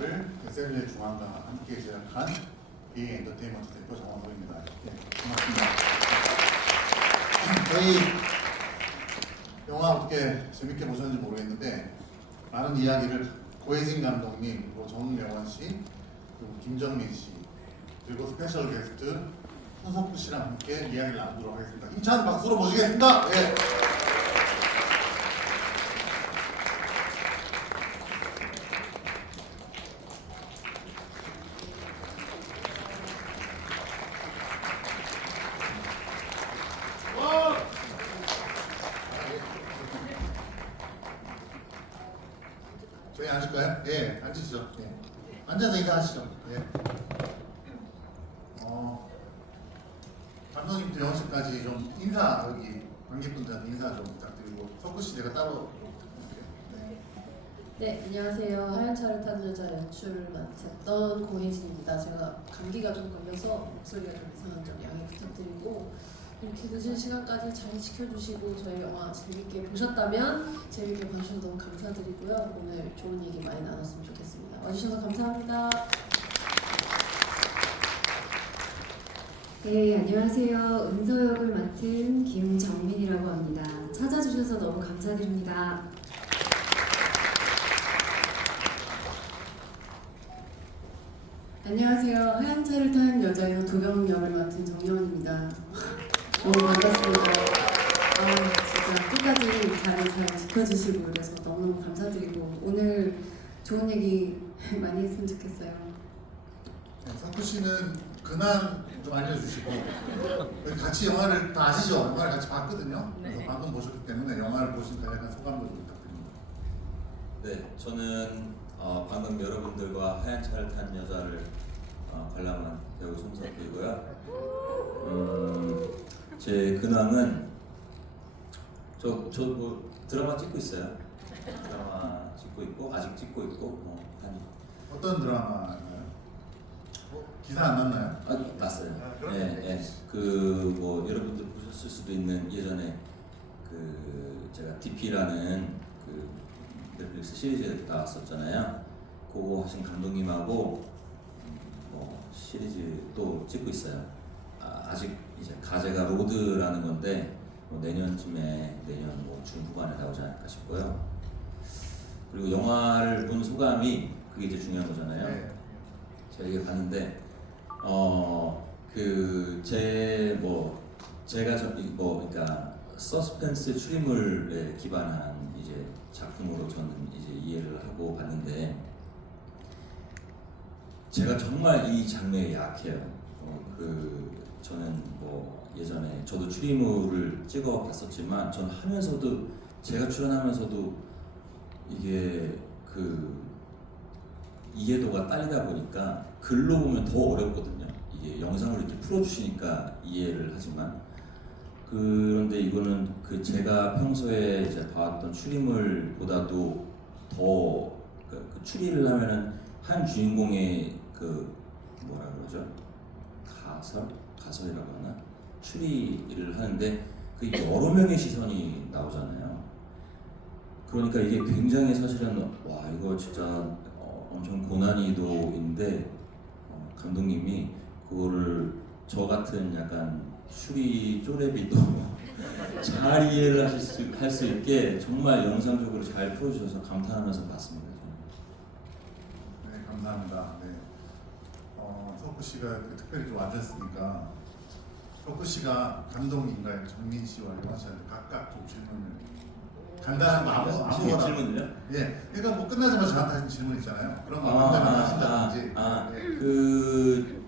를 SLA 중앙과 함께 제작한 비행 엔터테인먼트 대표 정원호입니다. 네, 반갑습니다. 저희 영화 어떻게 재밌게 보셨는지 모르겠는데 많은 이야기를 고혜진 감독님, 그리고 정영원 씨, 그리고 김정민 씨, 그리고 스페셜 게스트 손석구 씨랑 함께 이야기를 나누도록 하겠습니다. 힘찬 박수로 모시겠습니다. 네. 저희 앉을까요? 예, 앉으시죠. 예. 앉아서 인사하시죠. 예. 감독님부터 영원 씨까지 좀 인사, 여기 관객분들한테 인사 좀 부탁드리고, 석구 씨 제가 따로 네. 네, 안녕하세요. 하얀 차를 탄 여자 연출을 맡았던 고혜진입니다. 제가 감기가 좀 걸려서 목소리가 좀 이상한 점 양해 부탁드리고, 이렇게 늦은 시간까지 잘 지켜주시고 저희 영화 재밌게 보셨다면 재밌게 봐주셔서 너무 감사드리고요. 오늘 좋은 얘기 많이 나눴으면 좋겠습니다. 와주셔서 감사합니다. 네, 안녕하세요. 은서 역을 맡은 김정민이라고 합니다. 찾아주셔서 너무 감사드립니다. 안녕하세요. 하얀 차를 탄 여자여 도경 역을 맡은 정여원입니다. 너무 반갑습니다. 진짜 끝까지 잘 지켜주시고 그래서 너무너무 감사드리고 오늘 좋은 얘기 많이 했으면 좋겠어요. 네, 석구 씨는 근황 좀 알려주시고, 여기 같이 영화를 다 아시죠? 영화를 같이 봤거든요. 그래서 네. 방금 보셨기 때문에 영화를 보신 간략한 소감도 좀 부탁드립니다. 네, 저는 방금 여러분들과 하얀 차를 탄 여자를 관람한 배우 손석구이고요. 제 근황은 저 뭐 드라마 찍고 있어요. 드라마 찍고 있고 아직 찍고 있고 한 어떤 드라마인가요? 기사 안 났나요? 났어요. 그럼? 예. 그 뭐 여러분들 보셨을 수도 있는 예전에 그 제가 DP라는 그 넷플릭스 시리즈에 나왔었잖아요. 그거 하신 감독님하고 뭐 시리즈 또 찍고 있어요. 아직 이제 가제가 로드라는 건데 뭐 내년 뭐 중후반에 나오지 않을까 싶고요. 그리고 영화를 본 소감이 그게 이제 중요한 거잖아요. 네. 제가 이게 봤는데 그러니까 서스펜스 추리물에 기반한 이제 작품으로 저는 이제 이해를 하고 봤는데 제가 정말 이 장르에 약해요. 저는 뭐 예전에 저도 추리물을 찍어 봤었지만 저는 하면서도 제가 출연하면서도 이게 그 이해도가 딸리다 보니까 글로 보면 더 어렵거든요. 이게 영상으로 이렇게 풀어주시니까 이해를 하지만 그런데 이거는 그 제가 평소에 이제 봐왔던 추리물보다도 더 그 추리를 하면은 한 주인공의 그 뭐라 그러죠? 가설이라고 하나? 추리를 하는데 그 여러 명의 시선이 나오잖아요. 그러니까 이게 굉장히 사실은 와 이거 진짜 엄청 고난이도인데 감독님이 그거를 저 같은 약간 추리 쪼레비도 잘 이해를 할 수 있게 정말 영상적으로 잘 풀어주셔서 감탄하면서 봤습니다. 저는. 네, 감사합니다. 네. 석구 씨가 특별히 좀 와주셨으니까 석구 씨가 감독님과 정민 씨와 영원 씨한테 각각 좀 질문을 간단한 거 아무거나 질문을요? 예, 그러니까 뭐 끝나자마자 저한테 하신 질문 있잖아요. 그런 거 한다면 하신다든지. 네.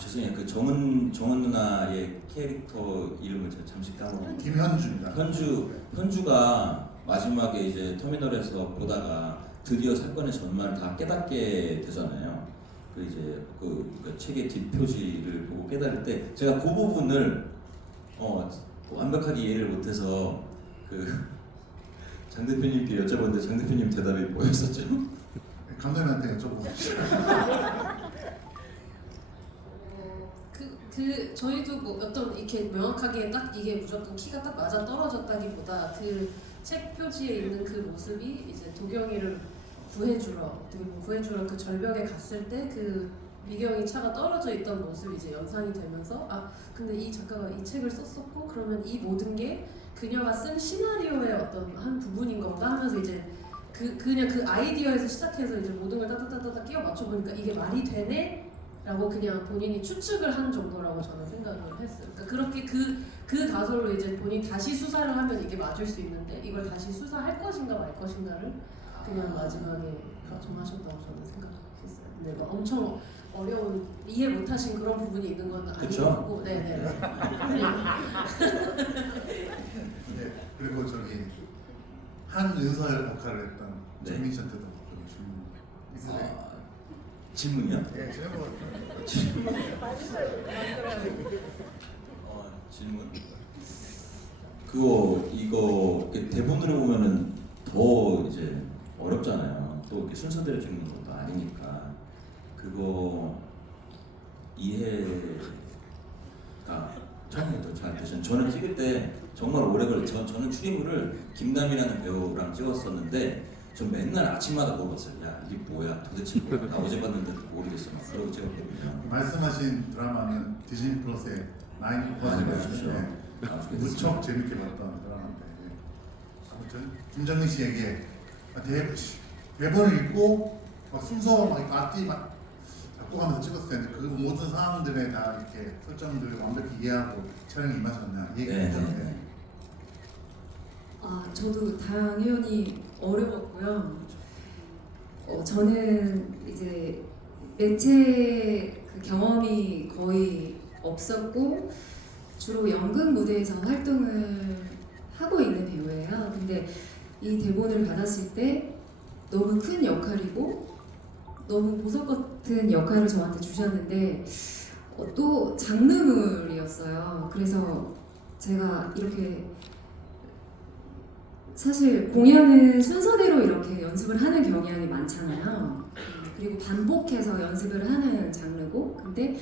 죄송해요. 그 정은 누나의 캐릭터 이름을 제가 잠시 까먹었는데 김현주입니다. 현주가 마지막에 이제 터미널에서 보다가 드디어 사건의 전말을 다 깨닫게 되잖아요. 그 이제 그 책의 뒷표지를 보고 깨달을 때 제가 그 부분을 완벽하게 이해를 못해서 그 장 대표님께 여쭤봤는데 장 대표님 대답이 뭐였었죠? 감독님한테 여쭤보시죠. 저희도 뭐 어떤 이렇게 명확하게 딱 이게 무조건 키가 딱 맞아 떨어졌다기보다 그 책 표지에 있는 그 모습이 이제 도경이를 구해주러 어떻게 보면 구해주러 그 절벽에 갔을 때 그 미경이 차가 떨어져 있던 모습이 이제 연상이 되면서 아 근데 이 작가가 이 책을 썼었고 그러면 이 모든 게 그녀가 쓴 시나리오의 어떤 한 부분인 건가 하면서 이제 그냥 그 아이디어에서 시작해서 이제 모든 걸 따따따따 끼워 맞춰 보니까 이게 말이 되네? 라고 그냥 본인이 추측을 한 정도라고 저는 생각을 했어요. 그러니까 그렇게 그 가설로 이제 본인이 다시 수사를 하면 이게 맞을 수 있는데 이걸 다시 수사할 것인가 말 것인가를 그냥 마지막에 결정하셨다고 저는 생각했어요. 근데 막 엄청 어려운 이해 못하신 그런 부분이 있는 건 그쵸? 아니고, 네네. 네, 그리고 저기 한은서열 역할을 했던 네. 정민 씨한테도 저기 질문 있으세요? 아, 질문이요? 네, 질문. 질문. 그거 이거 이렇게 대본으로 보면은 더 이제 어렵잖아요. 또 이렇게 순서대로 찍는 것도 아니니까 그거 이해가 처음부터 잘 되신. 저는 찍을 때 정말 오래 걸려. 저는 추리물을 김남이라는 배우랑 찍었었는데 전 맨날 아침마다 물어봤어요. 야 이게 뭐야? 도대체 뭐야? 나 어제 봤는데 모르겠어. 막 그러고 찍었거든요. 말씀하신 드라마는 디즈니 플러스의 나인 많이 보십시오. 오빠인데 무척 재밌게 봤던 드라마인데 아무튼 김정민 씨에게 대본을 읽고 막 순서 막 앞뒤 막 작곡하면서 찍었을 텐데 그 모든 상황들에 다 이렇게 설정들을 완벽히 이해하고 촬영에 임하셨나 얘기 네, 좀 네, 해주세요. 네. 저도 당연히 어려웠고요. 저는 이제 매체 그 경험이 거의 없었고 주로 연극 무대에서 활동을 하고 있는 배우예요. 근데 이 대본을 받았을 때 너무 큰 역할이고 너무 보석 같은 역할을 저한테 주셨는데 또 장르물이었어요. 그래서 제가 이렇게 사실 공연은 순서대로 이렇게 연습을 하는 경향이 많잖아요. 그리고 반복해서 연습을 하는 장르고 근데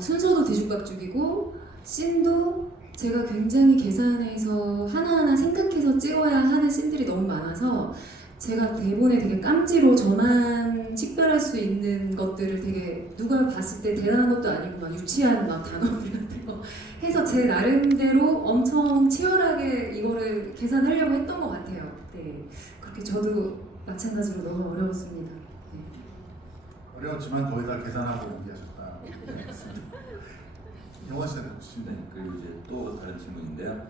순서도 뒤죽박죽이고 씬도 제가 굉장히 계산해서 하나하나 생각해서 찍어야 하는 씬들이 너무 많아서 제가 대본에 되게 깜지로 저만 식별할 수 있는 것들을 되게 누가 봤을 때 대단한 것도 아니고 막 유치한 막 단어들 같은 거 해서 제 나름대로 엄청 치열하게 이거를 계산하려고 했던 것 같아요. 네, 그렇게 저도 마찬가지로 너무 어려웠습니다. 네. 어려웠지만 거의 다 계산하고 연기하셨다. 영원 씨한테 혹시 네, 그리고 이제 또 다른 질문인데요.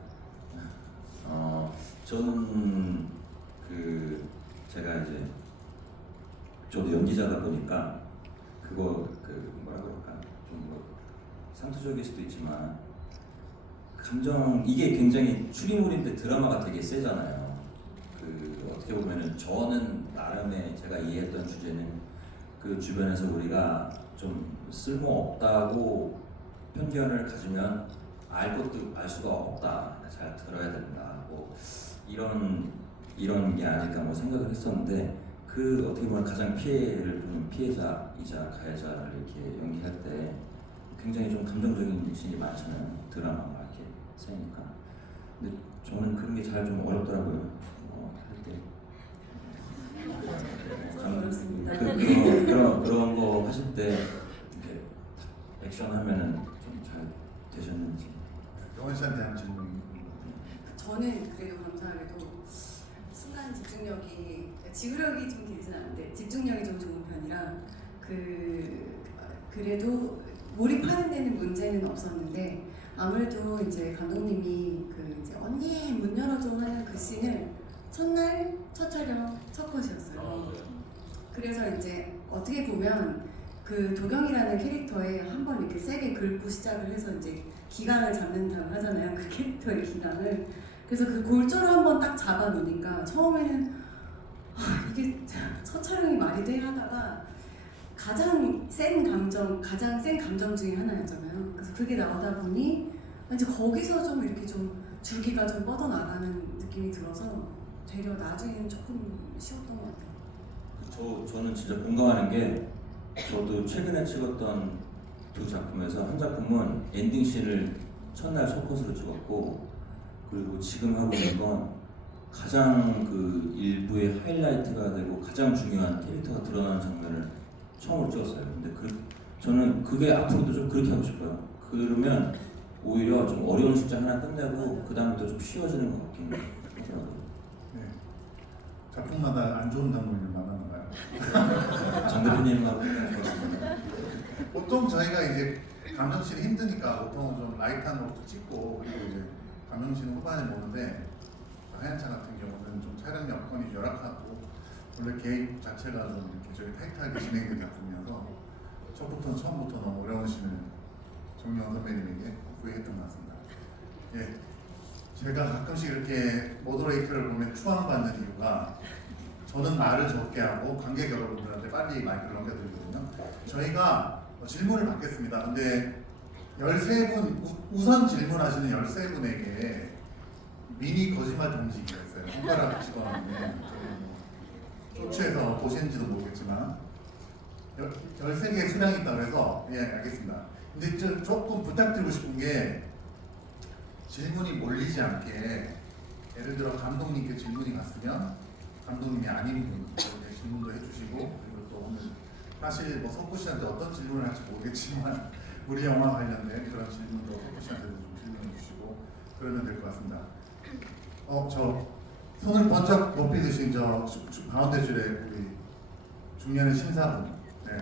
저는 제가 이제 저도 연기자다 보니까 그거 뭐라 그럴까 좀 상투적일 수도 있지만 감정 이게 굉장히 추리물인데 드라마가 되게 세잖아요. 어떻게 보면은 저는 나름의 제가 이해했던 주제는 그 주변에서 우리가 좀 쓸모없다고 편견을 가지면 알 것도 알 수가 없다. 잘 들어야 된다. 뭐 이런 게 아닐까 뭐 생각을 했었는데 어떻게 보면 가장 피해를 보는 피해자이자 가해자를 이렇게 연기할 때 굉장히 좀 감정적인 신이 많잖아요. 드라마가 이렇게 세니까. 근데 저는 그런 게 잘 좀 어렵더라고요. 할 때. 어렵습니다. 그런 거 하실 때 이렇게 액션 하면은 좀 잘 되셨는지. 영원 씨한테 한 질문이 저는 그래도 감사하게도 순간 집중력이 지구력이 좀 길진 않은데 집중력이 좀 좋은 편이라 그래도 몰입하는 데는 문제는 없었는데 아무래도 이제 감독님이 이제 언니 문 열어줘 하는 그 씬을 첫날 첫 촬영 첫 컷이었어요. 그래서 이제 어떻게 보면 그 도경이라는 캐릭터에 한번 이렇게 세게 긁고 시작을 해서 이제 기강을 잡는다고 하잖아요. 그 캐릭터의 기강을. 그래서 그 골조를 한번 딱 잡아 놓으니까 처음에는 이게 첫 촬영이 말이 돼 하다가 가장 센 감정 중에 하나였잖아요. 그래서 그게 나오다 보니 이제 거기서 좀 이렇게 좀 줄기가 좀 뻗어나가는 느낌이 들어서 되려 나중에는 조금 쉬웠던 것 같아요. 저는 진짜 공감하는 게 저도 최근에 찍었던 두 작품에서 한 작품은 엔딩 씬을 첫날 첫 컷으로 찍었고 그리고 지금 하고 있는 건 가장 그 일부의 하이라이트가 되고 가장 중요한 캐릭터가 드러나는 장면을 처음으로 찍었어요. 근데 저는 그게 앞으로도 좀 그렇게 하고 싶어요. 그러면 오히려 좀 어려운 숙제 하나 끝내고 그 다음부터 좀 쉬워지는 것 같긴 하더라고요. 네. 작품마다 안 좋은 장면을 만나는 거예요. 정 대표님하고 그렇습니다. 보통 저희가 이제 감정씬이 힘드니까 보통 좀 라이트한 것도 찍고 그리고 이제 감정씬은 후반에 보는데 하얀차 같은 경우는 좀 촬영 여건이 열악하고 원래 계획 자체가 좀 이렇게 저희 타이트하게 진행된 작품이어서 처음부터 너무 어려운 씬을 정명원 선배님에게 구애했던 것 같습니다. 예, 제가 가끔씩 이렇게 모더레이터를 보면 추앙받는 이유가 저는 말을 적게 하고 관객 여러분들한테 빨리 마이크를 넘겨드리거든요. 저희가 질문을 받겠습니다. 근데 13분, 우선 질문하시는 13분에게 미니 거짓말 동지기가 있어요. 손가락 집어넣는데 쇼츠에서 보시는지도 모르겠지만 13개의 수량이 있다고 해서 예 알겠습니다. 근데 조금 부탁드리고 싶은 게 질문이 몰리지 않게 예를 들어 감독님께 질문이 갔으면 감독님이 아닌 분에게 질문도 해주시고 그리고 또 오늘 사실 뭐 석구 씨한테 어떤 질문을 할지 모르겠지만 우리 영화 관련된 그런 질문도 석구 씨한테도 좀 질문해 주시고 그러면 될 것 같습니다. 저 손을 번쩍 높이드신 저 가운데 줄에 우리 중년의 심사분. 네.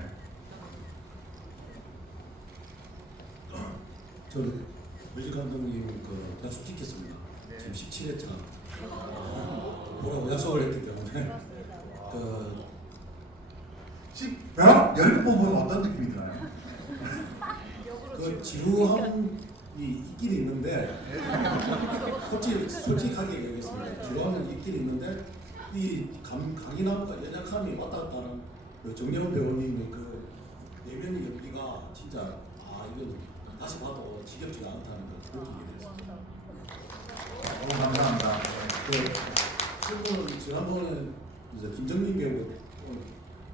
저는 뮤직 감독님 그 약속 지켰습니다. 지금 17회차 뭐라고 약속을 했기 때문에 열일곱 번 보면 어떤 느낌이 드나요? 그 지루함이 있긴 있는데 솔직하게 얘기하겠습니다. 지루함은 있긴 있는데 이 강인함과 연약함이 왔다 갔다 하는 그 정려원 배우님의 그 내면 연기가 진짜 이건 다시 봐도 지겹지가 않다는 걸 느끼게 됐습니다. 감사합니다. 질문 지난번에 이제 김정민 배우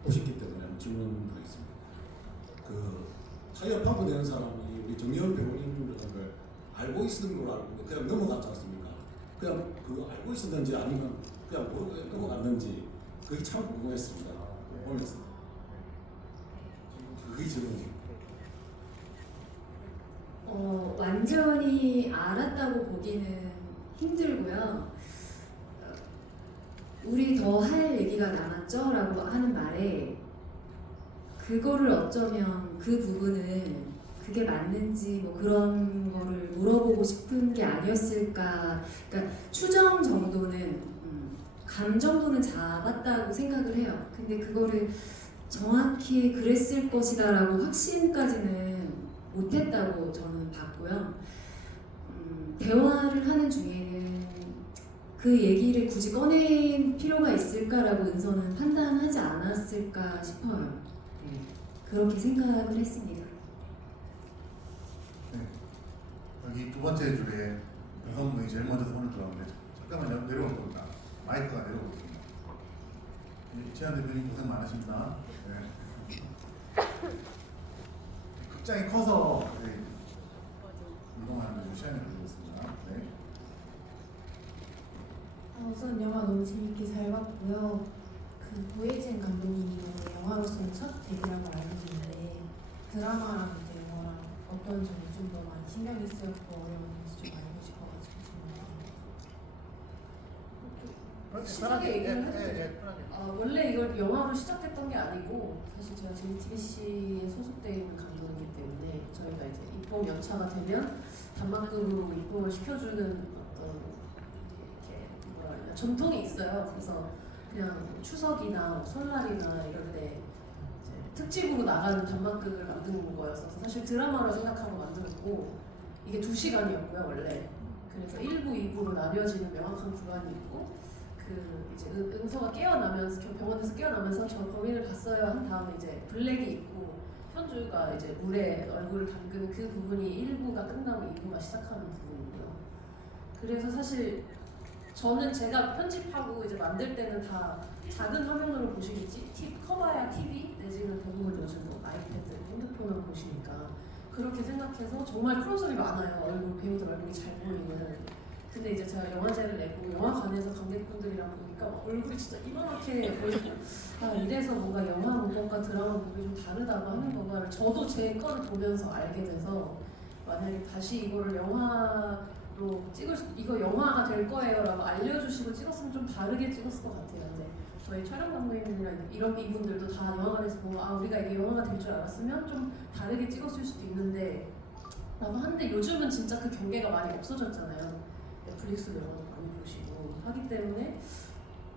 오셨기 때문에 질문하겠습니다. 그 타이어 팡크 내는 사람이 우리 정려원 배우님을 알고 있는 걸 알고 있는데 그냥 넘어갔지 않습니까? 그냥 그 알고 있었는지 아니면 그냥 모르고 넘어갔는지 그게 참 궁금했습니다. 보면서 그게 질문이에요. 완전히 알았다고 보기는 힘들고요. 우리 더 할 얘기가 남았죠? 라고 하는 말에 그거를 어쩌면 그 부분은 그게 맞는지 뭐 그런 거를 물어보고 싶은 게 아니었을까. 그러니까 추정 정도는 감 정도는 잡았다고 생각을 해요. 근데 그거를 정확히 그랬을 것이다라고 확신까지는 못했다고 저는 봤고요. 대화를 하는 중에는 그 얘기를 굳이 꺼낼 필요가 있을까라고 은서는 판단하지 않았을까 싶어요. 네, 그렇게 생각을 했습니다. 네. 여기 두 번째 줄에 여성분이 제일 먼저 손을 들었는데 잠깐만요. 내려올 겁니다. 마이크가 내려오고 있습니다. 이치한 대표님 고생 많으십니다. 네. 극장이 커서 이동하는 데 시간이 걸리겠습니다. 네. 우선 영화 너무 재밌게 잘 봤고요. 그 고혜진 감독님이 영화로서는 첫 데뷔라고 알려지는데 드라마랑 이제 영화랑 어떤 점이 좀 더 많이 신경이 쓰였고 어려웠는지 좀 알고 싶어가지고 심하게 얘기를 해도 되죠. 원래 이걸 영화로 시작했던 게 아니고 사실 제가 JTBC에 소속되어 있는 감독이기 때문에 저희가 이제 입봉 연차가 되면 단막극으로 입봉을 시켜주는 어떤 이렇게 뭐라 그러냐 전통이 있어요. 그래서 그냥 추석이나 설날이나 이럴 때 이제 특집으로 나가는 단막극을 만드는 거였어서 사실 드라마로 생각하고 만들었고 이게 2시간이었고요 원래. 그래서 1부, 2부로 나뉘어지는 명확한 구간이 있고 그 이제 은서가 깨어나면서 병원에서 깨어나면서 저 범인을 봤어요 한 다음에 이제 블랙이 있고 현주가 이제 물에 얼굴을 담그는 그 부분이 1부가 끝나고 2부가 시작하는 부분이고요. 그래서 사실 저는 제가 편집하고 이제 만들 때는 다 작은 화면으로 보시겠지 커봐야 TV 내지는 대부분 요즘 뭐 아이패드, 핸드폰으로 보시니까 그렇게 생각해서 정말 클로즈업이 많아요. 얼굴 배우들 얼굴이 잘 보이는. 근데 이제 제가 영화제를 내고 영화관에서 관객분들이랑 보니까 막 얼굴이 진짜 이만하게 보이고 아 이래서 뭔가 영화 문법과 드라마 문법이 좀 다르다고 하는 거를 저도 제 거를 보면서 알게 돼서 만약에 다시 이거를 영화로 이거 영화가 될 거예요라고 알려주시고 찍었으면 좀 다르게 찍었을 것 같아요. 이제 저희 촬영 감독님이랑 이런 이분들도 다 영화관에서 보고 아 우리가 이게 영화가 될 줄 알았으면 좀 다르게 찍었을 수도 있는데 라고 하는데 요즘은 진짜 그 경계가 많이 없어졌잖아요. 넷플릭스 영화도 많이 보시고 하기 때문에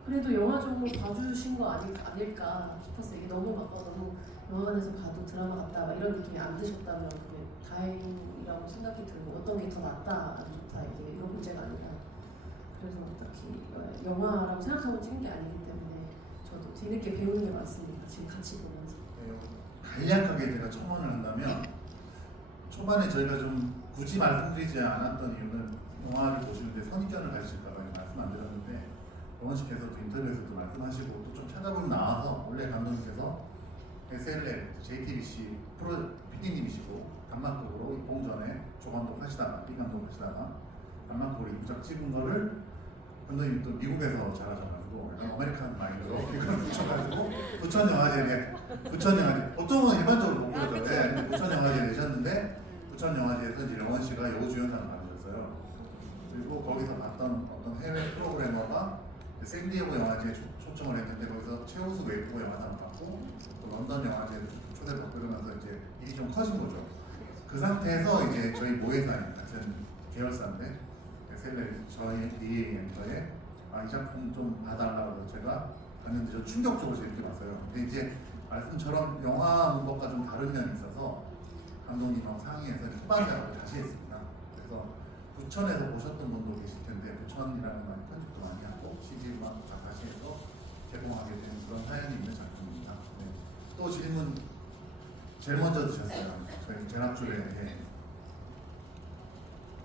그래도 영화적으로 봐주신 거 아닐까 싶었어요. 이게 너무 막 너무 영화관에서 봐도 드라마 같다 막 이런 느낌이 안 드셨다면 그게 다행이라고 생각이 들고 어떤 게 더 낫다 안 좋다 이게 이런 문제가 아니라 그래서 딱히 영화라고 생각하고 찍은 게 아니기 때문에 저도 뒤늦게 배우는 게 많습니다. 지금 같이 보면서. 간략하게 제가 첨언을 한다면 초반에 저희가 좀 굳이 말씀드리지 않았던 이유는 영화를 보시는데 선입견을 가지실까 봐 말씀 안 드렸는데 영원 씨께서도 인터뷰에서도 말씀하시고 또 좀 찾아보면 나와서 원래 감독님께서 SLL, JTBC 프로 PD님이시고 단막극으로 입봉전에 조감독 하시다가 B감독 하시다가 단막극으로 입작 찍은 거를 감독님이 또 미국에서 잘하셔가지고 약간 아메리칸 마인드로 이걸 붙여가지고 부천영화제 보통은 일반적으로 못 그러죠. 근데 부천영화제 내셨는데 부천영화제에서 이제 영원 씨가 여우주연상을 받으셨어요. 그리고 거기서 봤던 어떤 해외 프로그래머가 샌디에고 영화제에 초청을 했는데 거기서 최우수 외국어 영화상을 받고 또 런던 영화제에 초대받고 이러면서 이제 일이 좀 커진 거죠. 그 상태에서 이제 저희 모회사인 같은 계열사인데 SLL 저희 DA엔터에 이 작품 좀 봐달라고 해서 제가 봤는데 좀 충격적으로 재밌게 봤어요. 근데 이제 말씀처럼 영화 문법과 좀 다른 면이 있어서 감독님하고 상의해서 후반작으로 다시 했습니다. 그래서 부천에서 보셨던 분도 계실 텐데 부천이라는 말 편집도 많이 하고 CG만 다시 해서 제공하게 되는 그런 사연이 있는 작품입니다. 네. 또 질문 제일 먼저 드셨어요. 저희 제낙줄에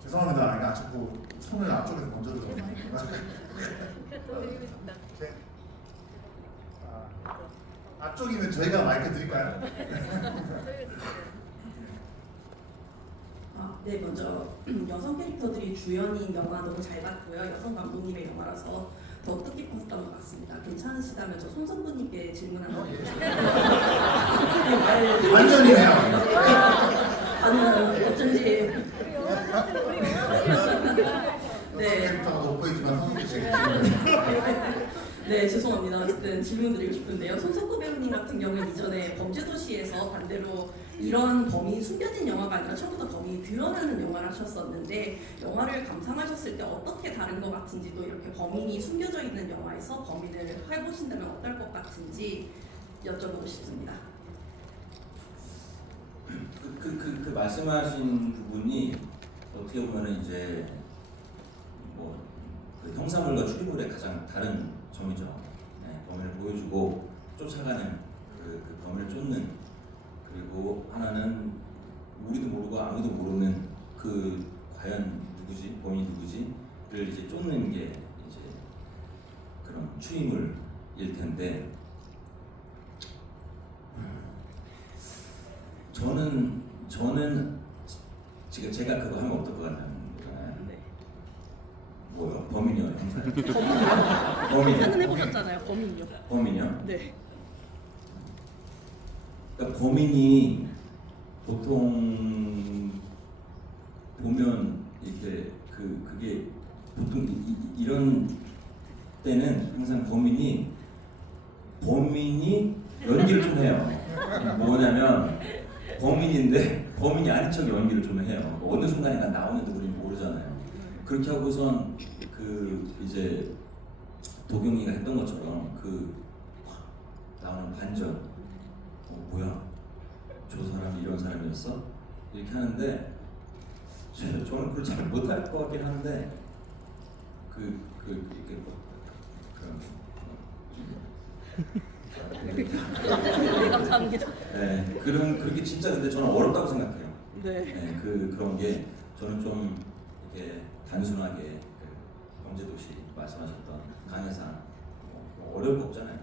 죄송합니다. 이거 자꾸 손을 앞쪽에서 먼저 들어오니까. 앞쪽이면 저희가 마이크 드릴까요? 네, 먼저 여성 캐릭터들이 주연인 영화 너무 잘 봤고요. 여성 감독님의 영화라서 더 뜻깊었던 것 같습니다. 괜찮으시다면 저 손선부님께 질문 하나 드리겠습니다. 완전히네요. 아니요, 어쩐지. 네. 캐릭터가 돋보이지만 성우님 지금 네, 죄송합니다. 어쨌든 질문 드리고 싶은데요. 손석구 배우님 같은 경우는 이전에 범죄도시에서 반대로 이런 범인이 숨겨진 영화가 아니라 처음부터 범인이 드러나는 영화를 하셨었는데 영화를 감상하셨을 때 어떻게 다른 것 같은지도 이렇게 범인이 숨겨져 있는 영화에서 범인을 해보신다면 어떨 것 같은지 여쭤보고 싶습니다. 그 말씀하신 부분이 어떻게 보면은 이제 그 형사물과 추리물의 가장 다른 점이죠. 네, 범인을 보여주고 쫓아가는 그 범인을 쫓는 그리고 하나는 우리도 모르고 아무도 모르는 그 과연 누구지 범인이 누구지를 이제 쫓는 게 이제 그런 추리물일 텐데 저는 지금 제가 그거 하면 어떨 것 같나요? 뭐요? 범인이요? 표현은 해보셨잖아요, 범인이요. 범인이요? 네. 그러니까 범인이 보통 보면 이렇게 그게 보통 이런 때는 항상 범인이 연기를 좀 해요. 뭐냐면 범인인데 범인이 아닌 척 연기를 좀 해요. 어느 순간인가 나오는데 우리는 모르잖아요. 그렇게 하고선 이제 도경이가 했던 것처럼 나오는 반전 뭐야 저 사람이 이런 사람이었어? 이렇게 하는데 저는 그걸 잘 못할 것 같긴 한데 이렇게 네, 감사합니다. 네, 그렇게 진짜 근데 저는 어렵다고 생각해요. 네. 네, 그런 게 저는 좀 이렇게 단순하게 범죄도시 말씀하셨던 강해상 어려울 거 없잖아요.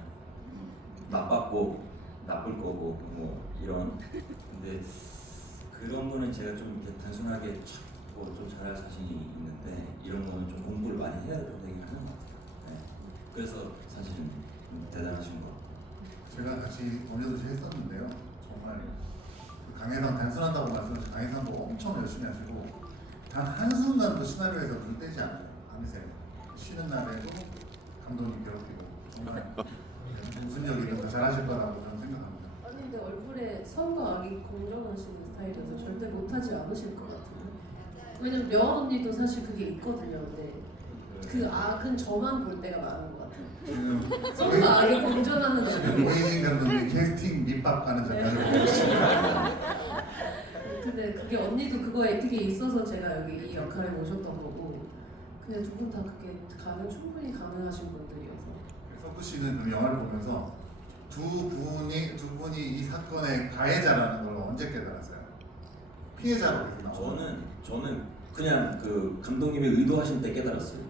나빴고 나쁠 거고 이런 근데 그런 거는 제가 좀 이렇게 단순하게 있고 좀 잘할 자신이 있는데 이런 거는 좀 공부를 많이 해야 되긴 하는 것 같아요. 네. 그래서 사실 대단하신 것 같아요. 제가 같이 번역을 했었는데요. 정말 그 강해상 단순하다고 말씀하신 강해상도 엄청 열심히 하시고 단 한순간도 시나리오에서 눈 떼지 않아요. 밤새 쉬는 날에도 감독님 괴롭히고 정말 무슨 역이든 다 잘하실 거라고 저는 생각합니다. 아니 근데 얼굴에 선과 악이 공존하시는 스타일이어서 절대 못하지 않으실 것 같은데. 왜냐면 려원 언니도 사실 그게 있거든요. 근데 그 악은 저만 볼 때가 많은 것 같아요. 지금 선과 악이 공존하는 지금 얼굴. 오해진 감독님 캐스팅 밑밥 가는 장면을 보고 있습니다. 근데 그게 언니도 그거에 되게 있어서 제가 여기 이 역할에 모셨던 거고. 근데 두 분 다 그게 충분히 가능하신 분들이어서. 석구 씨는 그 영화를 보면서 두 분이 이 사건의 가해자라는 걸 언제 깨달았어요? 피해자로 계속 나오죠. 저는 그냥 그 감독님이 의도하신 때 깨달았어요.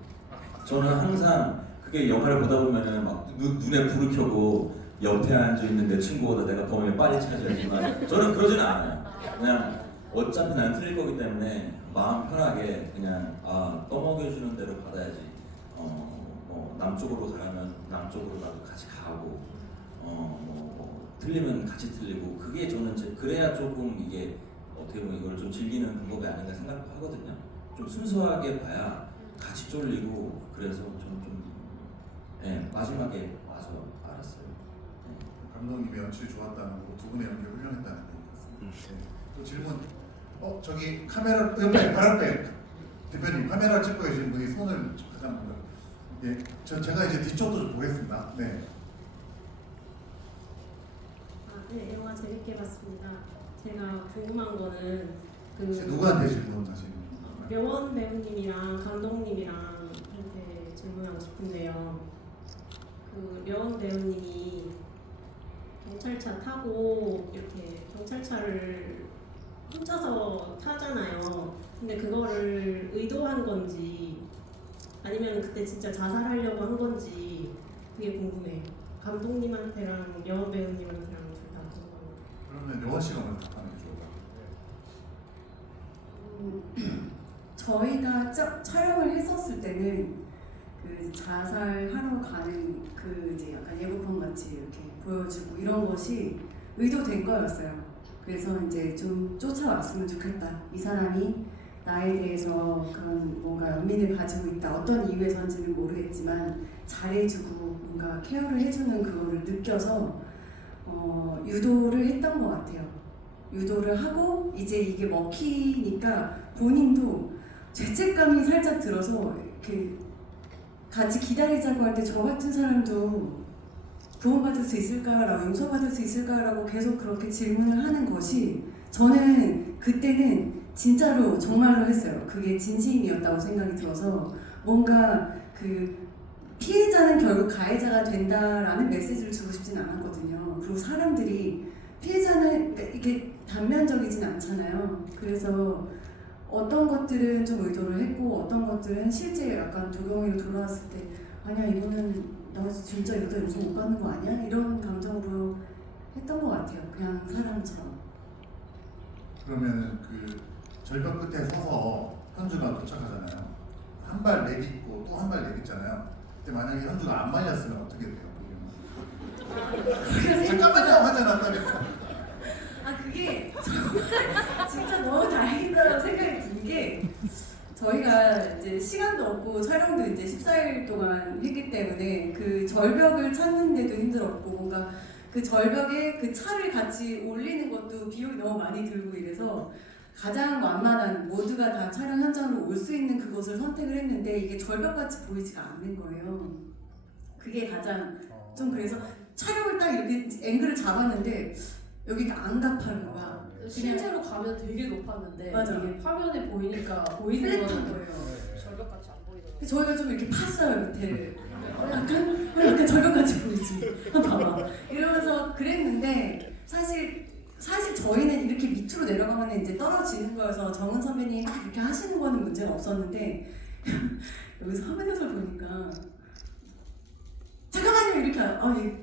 저는 항상 그게 영화를 보다 보면은 막 눈에 불을 켜고 옆에 앉아 있는 내 친구보다 내가 범인을 빨리 찾아야지만 저는 그러지는 않아요. 그냥 어차피 난 틀릴 거기 때문에 마음 편하게 그냥 떠먹여주는 대로 받아야지. 뭐 남쪽으로 가라면 남쪽으로 나도 같이 가고 뭐 틀리면 같이 틀리고 그게 저는 그래야 조금 이게 어떻게 보면 이걸 좀 즐기는 방법이 아닌가 생각하거든요. 좀 순수하게 봐야 같이 쫄리고 그래서 마지막에 와서 알았어요. 감독님의 연출이 좋았다는 거, 두 분의 연기 훌륭했다는 얘기였습니다. 또 질문. 저기 카메라 옆에 바로 옆에 대표님 카메라 찍고 계신 분이 손을 가장 먼저. 예, 제가 이제 뒤쪽도 좀 보겠습니다. 네. 네, 영화 재밌게 봤습니다. 제가 궁금한 거는 혹시 누구한테 질문하시는 거예요? 려원 배우님이랑 감독님이랑 한테 질문하고 싶은데요. 그 려원 배우님이 경찰차 타고 이렇게 경찰차를 혼자서 타잖아요. 근데 그거를 의도한 건지 아니면 그때 진짜 자살하려고 한 건지 그게 궁금해요. 감독님한테랑 려원 배우님한테랑 둘 다 궁금합니다. 그러면 려원 씨가 먼저 답하는 게 좋을까요? 저희가 촬영을 했었을 때는 그 자살하러 가는 그 이제 약간 예고편 같이 이렇게 보여주고 이런 것이 의도된 거였어요. 그래서 이제 좀 쫓아왔으면 좋겠다. 이 사람이 나에 대해서 그런 뭔가 연민을 가지고 있다. 어떤 이유에서인지는 모르겠지만 잘해주고 뭔가 케어를 해주는 그거를 느껴서 유도를 했던 것 같아요. 유도를 하고 이제 이게 먹히니까 본인도 죄책감이 살짝 들어서 이렇게 같이 기다리자고 할 때 저 같은 사람도 구원받을 수 있을까라고 용서받을 수 있을까라고 계속 그렇게 질문을 하는 것이 저는 그때는 진짜로 정말로 했어요. 그게 진심이었다고 생각이 들어서 뭔가 그 피해자는 결국 가해자가 된다라는 메시지를 주고 싶진 않았거든요. 그리고 사람들이 피해자는 이게 단면적이진 않잖아요. 그래서 어떤 것들은 좀 의도를 했고 어떤 것들은 실제 약간 도경이로 돌아왔을 때 아니야 이거는 나 진짜 이러다 용서 못 받는 거 아니야? 이런 감정으로 했던 것 같아요. 그냥 사람처럼. 그러면은 그 절벽 끝에 서서 현주가 도착하잖아요. 한 발 내딛고 또 한 발 내딛잖아요. 근데 만약에 현주가 안 말렸으면 어떻게 돼요? 잠깐만요 하잖아. 그게 정말 진짜 너무 다행이다라고 생각이 든 게 저희가 이제 시간도 없고 촬영도 이제 14일 동안 했기 때문에 그 절벽을 찾는데도 힘들었고 뭔가 그 절벽에 그 차를 같이 올리는 것도 비용이 너무 많이 들고 이래서 가장 완만한 모두가 다 촬영 현장으로 올 수 있는 그곳을 선택을 했는데 이게 절벽같이 보이지가 않는 거예요. 그게 가장 좀 그래서 촬영을 딱 이렇게 앵글을 잡았는데 여기가 안 가파른 거야. 실제로 가면 되게 높았는데 맞아. 이게 화면에 보이니까 보이는 플랫한 거는 거예요. 절벽같이 안 보이더라고요. 저희가 좀 이렇게 팠어요 밑에를. 약간 절벽같이 보이지. 한번 봐봐. 이러면서 그랬는데 사실 저희는 이렇게 밑으로 내려가면 이제 떨어지는 거여서 정은 선배님이 막 이렇게 하시는 거는 문제가 없었는데 여기서 화면에서 보니까 잠깐만요 이렇게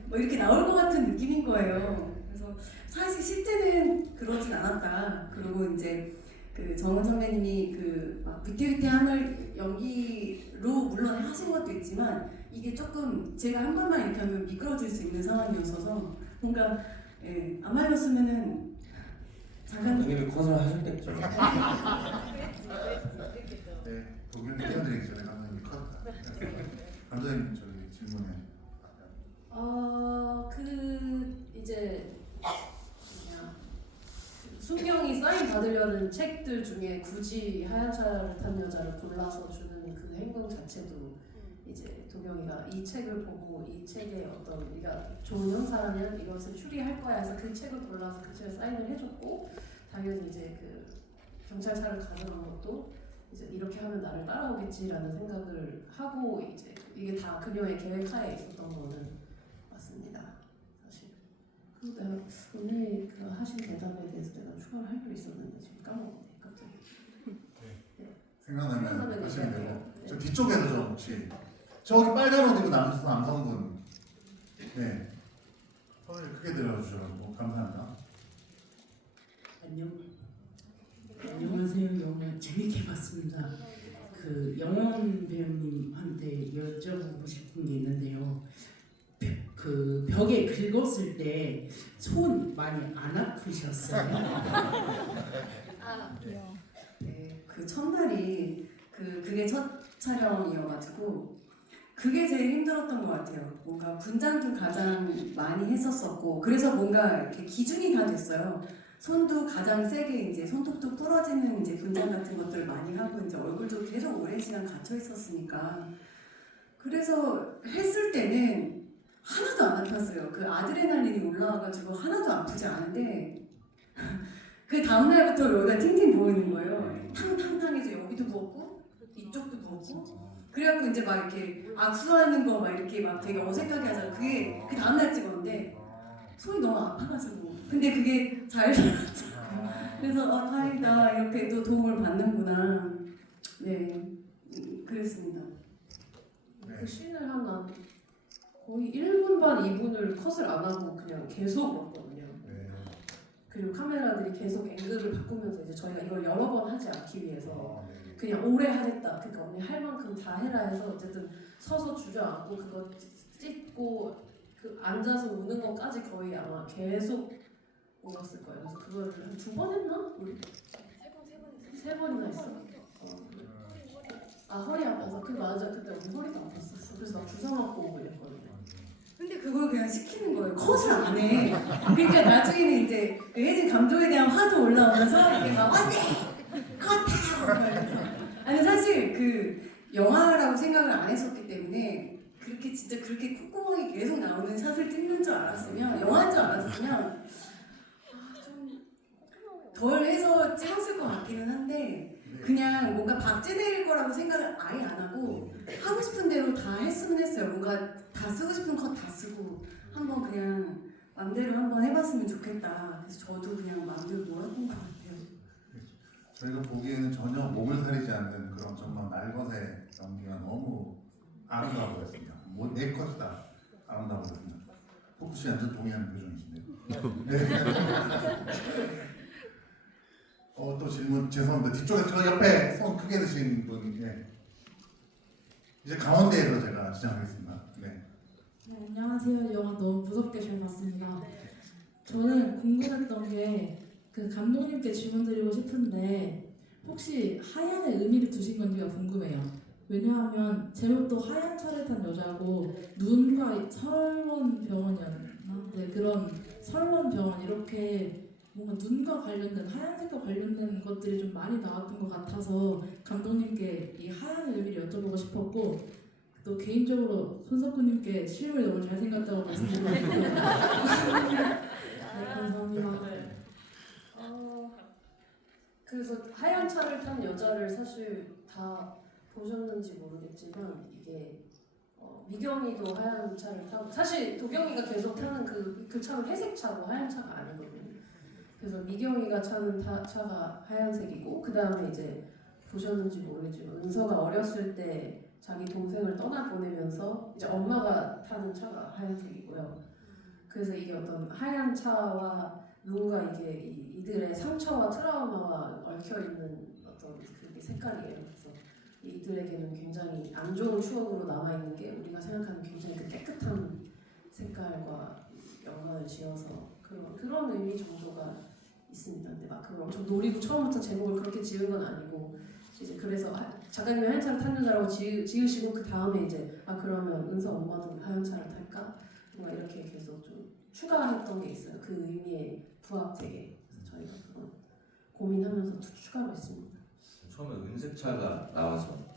뭐 이렇게 나올 것 같은 느낌인 거예요. 그래서 사실 실제는 그러진 않았다. 그리고 이제 그 정은 선배님이 그막 위태위태함을 연기로 물론 하신 것도 있지만 이게 조금 제가 한 번만 이렇게 하면 미끄러질 수 있는 상황이었어서 뭔가 예, 안 말렸으면은 잠깐 감독님이 컷을 하셨겠죠. 네, 도겸이 띄워드리기 전에 감독님 컷. 감독님 저기 질문에. 이제 뭐냐, 순경이 사인 받으려는 책들 중에 굳이 하얀 차를 탄 여자를 골라서 주는 그 행동 자체도 이제 도경이가 이 책을 보고 이 책에 어떤 네가 좋은 형사라면 이것을 추리할 거야 해서 그 책을 골라서 그 책에 사인을 해줬고, 당연히 이제 그 경찰차를 가져간 것도 이제 이렇게 하면 나를 따라오겠지라는 생각을 하고 이제 이게 다 그녀의 계획하에 있었던 거는 맞습니다. 사실. 내가 오늘 그 하신 대답에 대해서 내가 추가를 할 게 있었는데 지금 까먹었네 갑자기. 생각나면 생각나면 하시면 되고. 얘기할게요. 저 뒤쪽에서 좀 혹시 저기 빨간 옷 입은 남성분. 네. 손을 크게 들어주셔서 감사합니다. 안녕하세요. 영화 재밌게 봤습니다. 그 영원 배우님한테 여쭤보고 싶은 게 있는데요. 그 벽에 긁었을 때 손 많이 안 아프셨어요? 네, 그 첫날이 그게 첫 촬영이어가지고 그게 제일 힘들었던 것 같아요. 뭔가 분장도 가장 많이 했었었고 그래서 뭔가 이렇게 기준이 다 됐어요. 손도 가장 세게 이제 손톱도 부러지는 이제 분장 같은 것들을 많이 하고 이제 얼굴도 계속 오랜 시간 갇혀 있었으니까 그래서 했을 때는 하나도 안 아팠어요. 그 아드레날린이 올라와가지고 하나도 아프지 않은데 그 다음날부터 여기가 팅팅 부어있는 거예요. 탕탕탕해서 여기도 부었고 이쪽도 부었고 그래갖고 이제 막 이렇게 악수하는 거 막 이렇게 막 되게 어색하게 하잖아요. 그게 그 다음날 찍었는데 손이 너무 아파가지고 근데 그게 잘 그래서 다행이다 이렇게 또 도움을 받는구나. 네 그랬습니다. 그 씬을 한 거의 1분 반 2분을 컷을 안 하고 그냥 계속 먹거든요. 네. 그리고 카메라들이 계속 앵글을 바꾸면서 이제 저희가 이걸 여러 번 하지 않기 위해서 네. 그냥 오래 하겠다. 그러니까 언니 할 만큼 다 해라 해서 어쨌든 서서 주저앉고 그거 찍고 그 앉아서 우는 것까지 거의 아마 계속 울었을 거예요. 그래서 그거를 한 2번 했나? 우리? 3번이나 했어. 허리 아파서 그 맞아. 그때 우리 허리도 아팠었어. 그래서 막 주사 맞고 오고 이랬거든요. 근데 그걸 그냥 시키는 거예요. 컷을 안 해. 그러니까 나중에는 이제 그 혜진 감독에 대한 화도 올라오면서 이게 막 언니 컷하고 아니 사실 그 영화라고 생각을 안 했었기 때문에 그렇게 진짜 그렇게 콧구멍이 계속 나오는 샷을 찍는 줄 알았으면 영화인 줄 알았으면 좀 덜 해서 찍었을 것 같기는 한데 그냥 뭔가 박제될 거라고 생각을 아예 안 하고 하고 싶은 대로 다 했으면 했어요. 뭔가 다 쓰고 싶은 컷 다 쓰고 한번 그냥 맘대로 한번 해봤으면 좋겠다. 그래서 저도 그냥 맘대로 놀았던 것 같아요. 저희가 보기에는 전혀 몸을 사리지 않는 그런 정말 날것의 연기가 너무 아름다워 보였습니다. 내 컷이 다 아름다워 보였습니다. 포크 씨 완전 동의하는 표정이신데요. 네. 또 질문 죄송합니다. 뒤쪽에 저 옆에 손 크게 드신 분이 이제 가운데에서 제가 시작하겠습니다. 네. 네, 안녕하세요. 영화 너무 무섭게 잘 봤습니다. 저는 궁금했던 게 그 감독님께 질문 드리고 싶은데 혹시 하얀의 의미를 두신 건지가 궁금해요. 왜냐하면 제목도 하얀 차를 탄 여자고 눈과 설원병원이었나? 네, 그런 설원병원 이렇게 뭔가 눈과 관련된 하얀색과 관련된 것들이 좀 많이 나왔던 것 같아서 감독님께 이 하얀의 의미를 여쭤보고 싶었고 또 개인적으로 손석구님께 실물 너무 잘생겼다고 말씀드리고 싶어요. 네, 감사합니다. 그래서 하얀 차를 탄 여자를 사실 다 보셨는지 모르겠지만 이게 미경이도 하얀 차를 타고 사실 도경이가 계속 타는 그 차는 회색 차고 하얀 차가 아니거든요. 그래서 미경이가 차는 차가 하얀색이고 그 다음에 이제 보셨는지 모르겠지만 은서가 어렸을 때 자기 동생을 떠나 보내면서 이제 엄마가 타는 차가 하얀색이고요. 그래서 이게 어떤 하얀 차와 누군가 이들의 상처와 트라우마가 얽혀 있는 어떤 그 색깔이에요. 그래서 이들에게는 굉장히 안 좋은 추억으로 남아 있는 게 우리가 생각하는 굉장히 그 깨끗한 색깔과 연관을 지어서 그런 의미 정도가 있습니다. 근데 막 그걸 엄청 노리고 처음부터 제목을 그렇게 지은 건 아니고 이제 그래서 작가님이 하얀 차를 탄 여자라고 지으시고 그 다음에 이제 그러면 은서 엄마도 하얀 차를 탈까? 뭔가 이렇게 계속 좀 추가했던 게 있어요. 그 의미에 부합되게. 그래서 저희가 그런 고민하면서 추가로 했습니다. 처음에 은색차가 나와서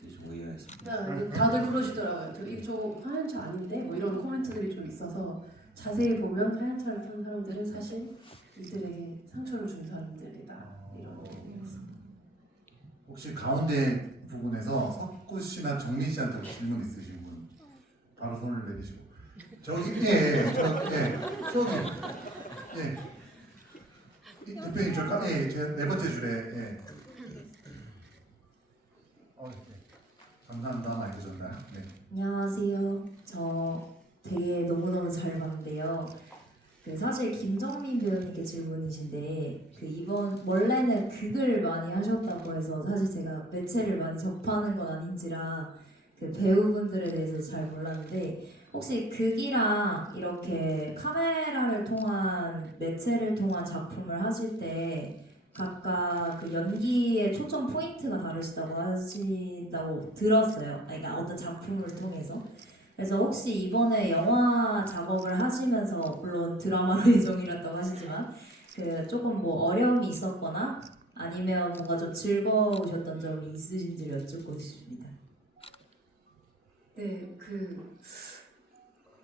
되게 좀 의아했습니다. 다들 그러시더라고요. 저 하얀 차 아닌데? 뭐 이런 코멘트들이 좀 있어서 자세히 보면 하얀 차를 타는 사람들은 사실 이들에게 상처를 준 사람들이다. 이런 의미였습니다. 혹시 가운데 부분에서 석구 씨나 정민 씨한테 혹시 질문 있으신 분 바로 손을 내리시고 저기 저기 이 대표님 네 번째 줄에 네, 감사합니다. 마이크 전달. 네. 안녕하세요. 저 되게 너무너무 잘 봤는데요. 사실 김정민 배우님께 질문이신데 이번 원래는 극을 많이 하셨다고 해서 사실 제가 매체를 많이 접하는 건 아닌지라 배우분들에 대해서 잘 몰랐는데 혹시 극이랑 이렇게 카메라를 통한 매체를 통한 작품을 하실 때 각각 그 연기의 초점 포인트가 다르시다고 하신다고 들었어요. 그러니까 어떤 작품을 통해서. 그래서 혹시 이번에 영화 작업을 하시면서 물론 드라마로 예정이었다고 하시지만 조금 뭐 어려움이 있었거나 아니면 뭔가 좀 즐거우셨던 점이 있으신지 여쭙고 싶습니다. 네,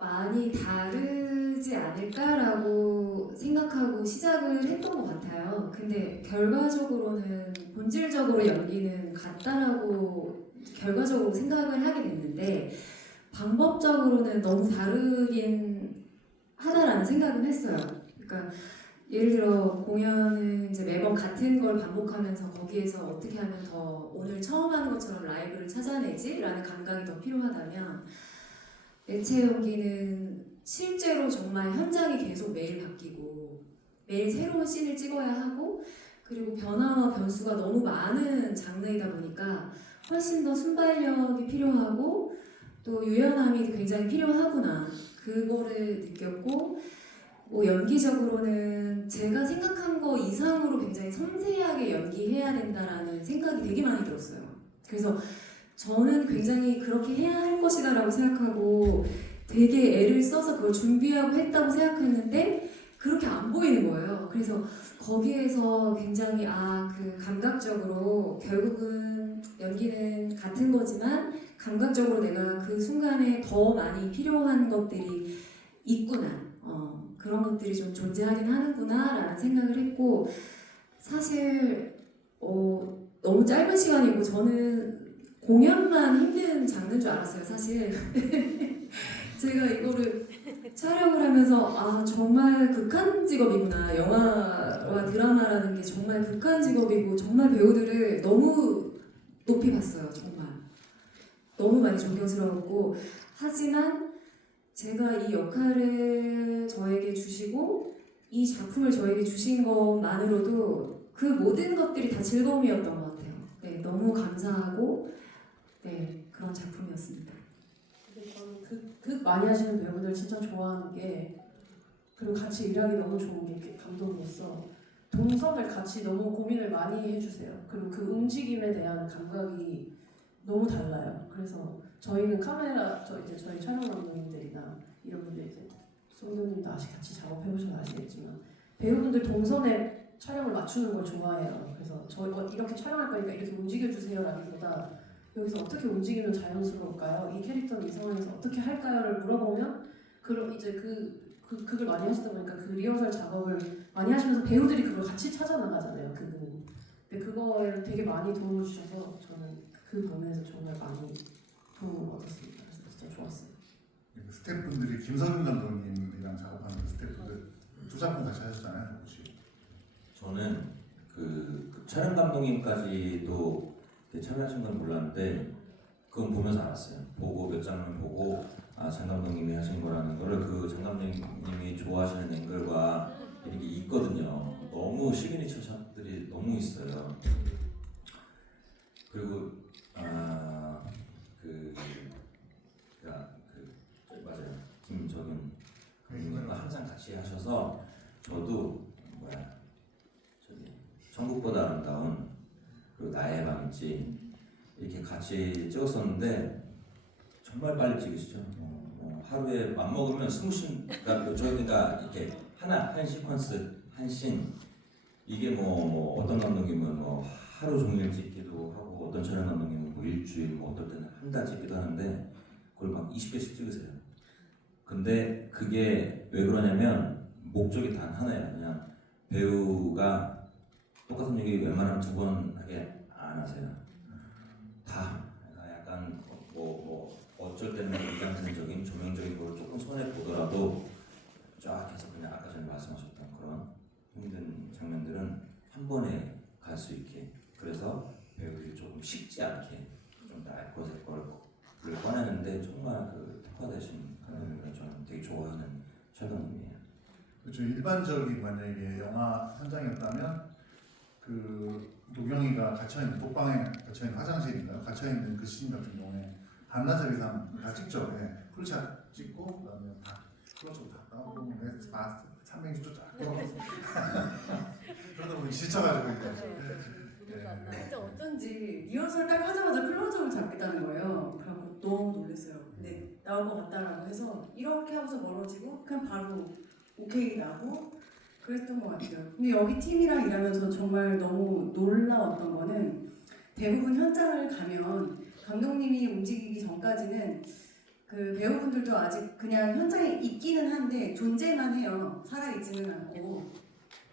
많이 다르지 않을까라고 생각하고 시작을 했던 것 같아요. 근데 결과적으로는 본질적으로 연기는 같다라고 결과적으로 생각을 하게 됐는데 방법적으로는 너무 다르긴 하다라는 생각은 했어요. 그러니까 예를 들어 공연은 이제 매번 같은 걸 반복하면서 거기에서 어떻게 하면 더 오늘 처음 하는 것처럼 라이브를 찾아내지라는 감각이 더 필요하다면 매체 연기는 실제로 정말 현장이 계속 매일 바뀌고 매일 새로운 씬을 찍어야 하고 그리고 변화와 변수가 너무 많은 장르이다 보니까 훨씬 더 순발력이 필요하고 또 유연함이 굉장히 필요하구나 그거를 느꼈고 뭐 연기적으로는 제가 생각한 거 이상으로 굉장히 섬세하게 연기해야 된다라는 생각이 되게 많이 들었어요. 그래서 저는 굉장히 그렇게 해야 할 것이다 라고 생각하고 되게 애를 써서 그걸 준비하고 했다고 생각했는데 그렇게 안 보이는 거예요. 그래서 거기에서 굉장히 감각적으로 결국은 연기는 같은 거지만 감각적으로 내가 그 순간에 더 많이 필요한 것들이 있구나. 그런 것들이 좀 존재하긴 하는구나 라는 생각을 했고 사실 너무 짧은 시간이고 저는 공연만 힘든 장르인 줄 알았어요. 사실 제가 이거를 촬영을 하면서 정말 극한 직업이구나. 영화와 드라마라는 게 정말 극한 직업이고 정말 배우들을 너무 높이 봤어요. 정말 너무 많이 존경스러웠고 하지만 제가 이 역할을 저에게 주시고 이 작품을 저에게 주신 것만으로도 그 모든 것들이 다 즐거움이었던 것 같아요. 네, 너무 감사하고 그런 작품이었습니다. 근데 저는 극 많이 하시는 배우들 진짜 좋아하는 게 그리고 같이 일하기 너무 좋은 게 감독으로서 동선을 같이 너무 고민을 많이 해주세요. 그리고 그 움직임에 대한 감각이 너무 달라요. 그래서 저희는 저희 촬영 감독님들이나 이런 분들 이제 송도님도 같이 작업해보셔서 아시겠지만 배우분들 동선에 촬영을 맞추는 걸 좋아해요. 그래서 이렇게 촬영할 거니까 이렇게 움직여주세요라기보다 여기서 어떻게 움직이면 자연스러울까요? 이 캐릭터는 이 상황에서 어떻게 할까요?를 물어보면 그럼 이제 그걸 많이 하시다 보니까 그 리허설 작업을 많이 하시면서 배우들이 그걸 같이 찾아나가잖아요. 근데 그거에 되게 많이 도움을 주셔서 저는 그 부분에서 정말 많이 도움을 얻었습니다. 그래서 진짜 좋았어요. 스태프분들이 김성윤 감독님이랑 작업하는 스태프들 두 작품 같이 하셨잖아요. 혹시 저는 그 촬영 감독님까지도 참여하신 건 몰랐는데 그건 보면서 알았어요. 보고 몇 장면 보고 장 감독님이 하신 거라는 거를 장 감독님이 좋아하시는 앵글과 이렇게 있거든요. 너무 시그니처 샷들이 너무 있어요. 그리고 맞아요. 김정은 감독님과 항상 같이 하셔서 저도 천국보다 아름다운 그리고 나의 방이지 이렇게 같이 찍었었는데 정말 빨리 찍으시죠. 하루에 맘먹으면 20씬, 그러니까 이렇게 한 시퀀스 한 씬 이게 뭐 어떤 감독님은 뭐 하루 종일 찍기도 하고 어떤 촬영 감독님은 뭐 일주일 뭐 어떨 때는 한 달 찍기도 하는데 그걸 막 20개씩 찍으세요. 근데 그게 왜 그러냐면 목적이 단 하나예요. 그냥 배우가 똑같은 얘기 웬만하면 2번 하게 안 하세요. 다 약간 뭐 어쩔 때는 이장센적인 조명적인 걸 조금 손해 보더라도 쫙 해서 그냥 아까 전에 말씀하셨던 그런 힘든 장면들은 한 번에 갈 수 있게 그래서 배우들이 조금 식지 않게 좀 낡고 새 거를 꺼내는데 정말 그 특화되신 감독님을 저는 되게 좋아하는 촬영님이에요. 그렇죠. 일반적인 만약에 영화 현장이었다면 그 노경이가 갇혀있는 독방에 갇혀있는 화장실인가요? 갇혀있는 그 씬 같은 경우에 반나절 이상 다 찍죠. 네. 풀샷 찍고 그다음에 다 클로즈업 다 나오고 넥스트 파스트 360도 쫙 돌아가서 그러다 보니 지쳐가지고 진짜 어쩐지 리허설 딱 하자마자 클로즈업을 잡겠다는 거예요. 그래서 너무 놀랐어요. 근데 나올 것 같다라고 해서 이렇게 하면서 멀어지고 그냥 바로 오케이 나고 그랬던 것 같아요. 근데 여기 팀이랑 일하면서 정말 너무 놀라웠던 거는 대부분 현장을 가면 감독님이 움직이기 전까지는 그 배우분들도 아직 그냥 현장에 있기는 한데 존재만 해요. 살아있지는 않고.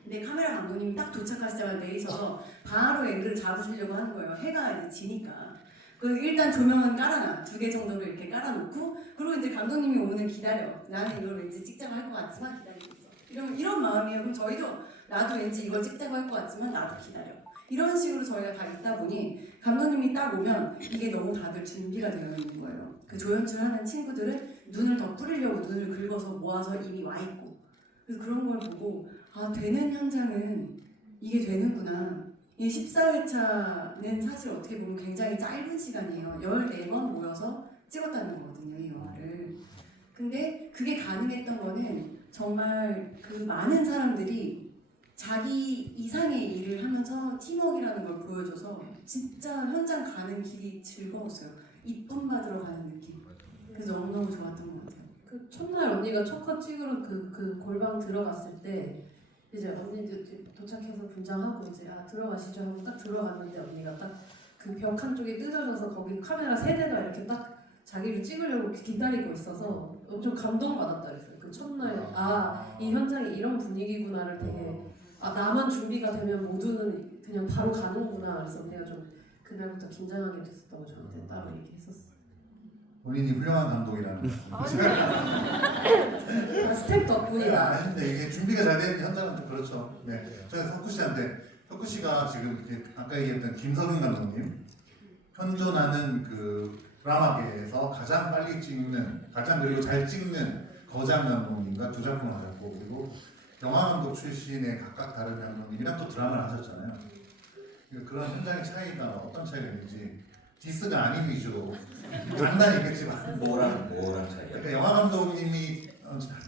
근데 카메라 감독님이 딱 도착하시자마자 내리셔서 바로 앵글을 잡으시려고 하는 거예요. 해가 이제 지니까. 그 일단 조명은 깔아놔. 2개 정도를 이렇게 깔아놓고 그리고 이제 감독님이 오늘 기다려. 나는 이걸 왠지 찍자고 할 것 같지만 기다리고 있어. 이런 마음이에요. 그럼 저희도 나도 왠지 이걸 찍자고 할 것 같지만 나도 기다려. 이런 식으로 저희가 다 있다 보니 감독님이 딱 오면 이게 너무 다들 준비가 되어 있는 거예요. 그 조연출하는 친구들은 눈을 더 뿌리려고 눈을 긁어서 모아서 이미 와 있고 그래서 그런 걸 보고 아 되는 현장은 이게 되는구나. 이 14회차는 사실 어떻게 보면 굉장히 짧은 시간이에요. 14번 모여서 찍었다는 거거든요, 이 영화를. 근데 그게 가능했던 거는 정말 그 많은 사람들이 자기 이상의 일을 하면서 팀워크라는 걸 보여줘서 진짜 현장 가는 길이 즐거웠어요. 이쁨 받으러 가는 느낌. 그래서 너무너무 좋았던 것 같아요. 그 첫날 언니가 첫 컷 찍으러 그 골방 들어갔을 때 이제 언니들 도착해서 분장하고 이제 들어가시죠 하고 딱 들어갔는데 언니가 딱 그 벽 한쪽에 뜯어져서 거기 카메라 3대가 이렇게 딱 자기를 찍으려고 기다리고 있어서 엄청 감동받았다 그랬어요. 그 첫날 이 현장이 이런 분위기구나를 되게 나만 준비가 되면 모두는 그냥 바로 가는구나. 그래서 내가 좀 그날부터 긴장하게 됐었다고 저한테 따로 얘기했었어요. 본인이 훌륭한 감독이라는 스텝 덕분이다. 근데 이게 준비가 잘 되는 현장은 좀 그렇죠. 네, 저희 석구 씨한테 석구 씨가 지금 이렇게 아까 얘기했던 김석윤 감독님 현존하는 그 드라마계에서 가장 빨리 찍는 가장 그리고 잘 찍는 거장 감독님과 2작품을 하셨고 그리고 영화 감독 출신의 각각 다른 감독님이랑 또 드라마를 하셨잖아요. 그런 현장의 차이가 어떤 차이가 있는지 디스가 아닌 위주로 장난이 있겠지만 뭐랑 차이가? 그러니까 영화 감독님이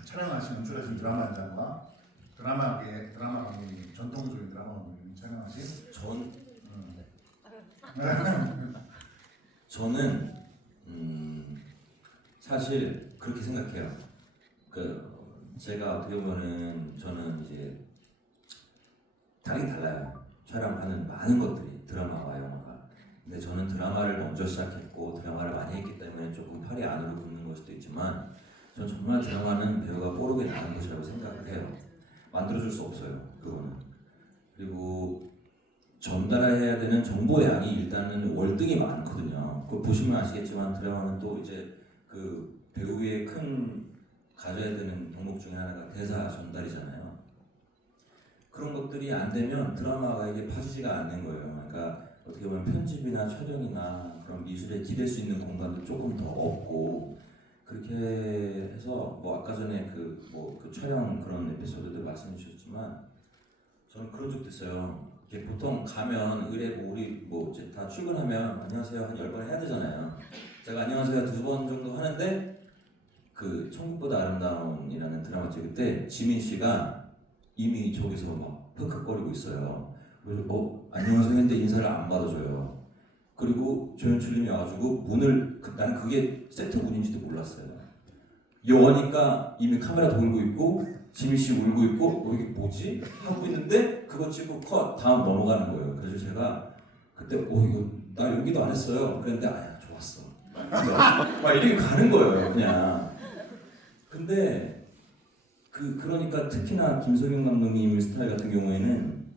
촬영하시는 연출하신 드라마 현장과 드라마 감독님 전통적인 드라마 감독님이 촬영하신 저는 사실 그렇게 생각해요. 제가 어떻게 보면은 저는 이제 다르긴 달라요. 촬영하는 많은 것들이 드라마와 영화가. 근데 저는 드라마를 먼저 시작했고 드라마를 많이 했기 때문에 조금 팔이 안으로 굽는 걸 수도 있지만 저는 정말 드라마는 배우가 뽀록이 나는 것이라고 생각을 해요. 만들어줄 수 없어요. 그거는. 그리고 전달해야 되는 정보의 양이 일단은 월등히 많거든요. 그거 보시면 아시겠지만 드라마는 또 이제 그 배우의 큰 가져야 되는 덕목 중에 하나가 대사 전달이잖아요. 그런 것들이 안 되면 드라마가 이게 파지지가 않는 거예요. 그러니까 어떻게 보면 편집이나 촬영이나 그런 미술에 기댈 수 있는 공간도 조금 더 없고 그렇게 해서 뭐 아까 전에 그 촬영 그런 에피소드들 말씀해 주셨지만 저는 그런 적도 있어요. 이게 보통 가면 의뢰 우리 이제 다 출근하면 안녕하세요 한 10번 해야 되잖아요. 제가 안녕하세요 2번 정도 하는데 그 천국보다 아름다운이라는 드라마 찍을 때 지민 씨가 이미 저기서 막 흑흑거리고 있어요. 그래서 안녕하세요 했는데 인사를 안 받아줘요. 그리고 조연출님이 와가지고 문을 나는 그게 세트 문인지도 몰랐어요. 여니까 이미 카메라 돌고 있고 지민 씨 울고 있고 이게 뭐지? 하고 있는데 그거 찍고 컷 다음 넘어가는 거예요. 그래서 제가 그때 이거 나 여기도 안 했어요. 그랬는데 아야 좋았어. 막 이렇게 가는 거예요 그냥. 근데 그러니까 특히나 김석영 감독님 스타일 같은 경우에는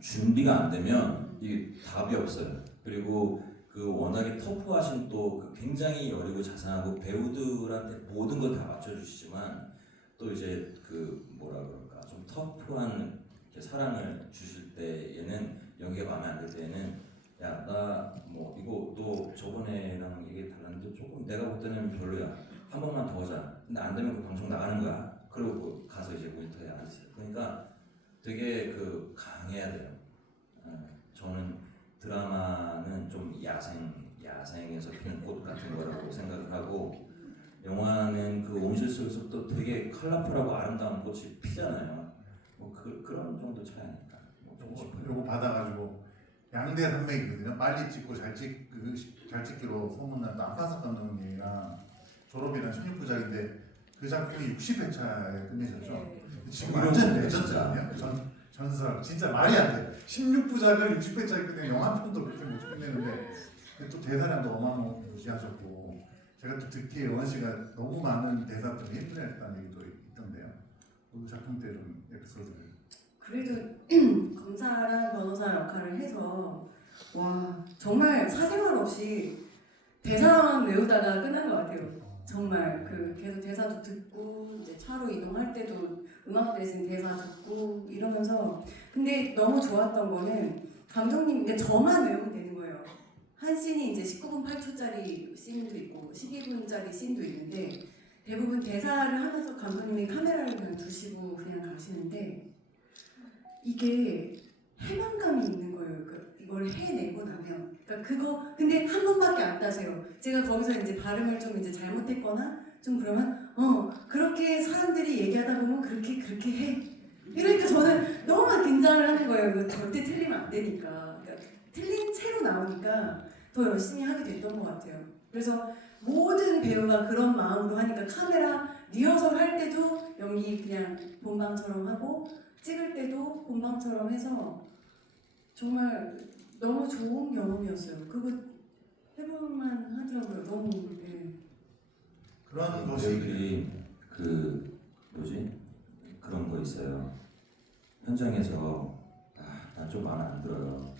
준비가 안 되면 이게 답이 없어요. 그리고 그 워낙에 터프하신 또 굉장히 여리고 자상하고 배우들한테 모든 걸 다 맞춰주시지만 또 이제 그 뭐라 그럴까 좀 터프한 사랑을 주실 때에는 연기가 마음에 안 들 때에는 야 나 이거 너 저번에랑 이게 달랐는데 조금 내가 볼 때는 별로야 한 번만 더 하자. 근데 안 되면 그 방송 나가는 거야. 그러고 가서 이제 모니터에 앉으세요. 그러니까 되게 강해야 돼요. 저는 드라마는 좀 야생에서 피는 꽃 같은 거라고 생각을 하고 영화는 그 온실 속에서 또 되게 컬러풀하고 아름다운 꽃이 피잖아요. 그런 정도 차이 아닐까. 요거 받아가지고 양대 산맥이거든요. 빨리 찍고 잘 찍기로 소문난 안판석 감독님이랑 졸업이란 16부작인데 그 작품이 60회차에 끝내셨죠. 지금 완전 레전드 아니에요? 전설 진짜 말이 안 돼. 16부작을 60회짜리 끝내 영화 한 편도 그렇게 못 끝내는데 또 대사량도 어마무시하셨고 제가 또 듣기에 영원 씨가 너무 많은 대사들을 힘들어했다는 얘기도 있던데요. 그 작품 때 좀 에피소드를. 그래도 검사랑 변호사 역할을 해서 와 정말 사생활 없이 대사만 외우다가 끝난 것 같아요. 정말 계속 대사도 듣고 이제 차로 이동할 때도 음악 대신 대사 듣고 이러면서 근데 너무 좋았던 거는 감독님 그러니까 저만 외우면 되는 거예요. 한 씬이 이제 19분 8초짜리 씬도 있고 12분짜리 씬도 있는데 대부분 대사를 하면서 감독님이 카메라를 그냥 두시고 그냥 가시는데 이게 해방감이 있는 거예요. 이걸 해내고 나면 근데 한 번밖에 안 따세요. 제가 거기서 이제 발음을 좀 이제 잘못했거나 좀 그러면 그렇게 사람들이 얘기하다 보면 그렇게 해. 이러니까 저는 너무 긴장을 하는 거예요. 이거 절대 틀리면 안 되니까. 그러니까 틀린 채로 나오니까 더 열심히 하게 됐던 것 같아요. 그래서 모든 배우가 그런 마음으로 하니까 카메라 리허설 할 때도 연기 그냥 본방처럼 하고 찍을 때도 본방처럼 해서 정말 너무 좋은 경험이었어요. 그거 해볼만 하더라고요. 너무 그런 것이 배우들이 그런 거 있어요. 현장에서 난 좀 마음에 안 들어요.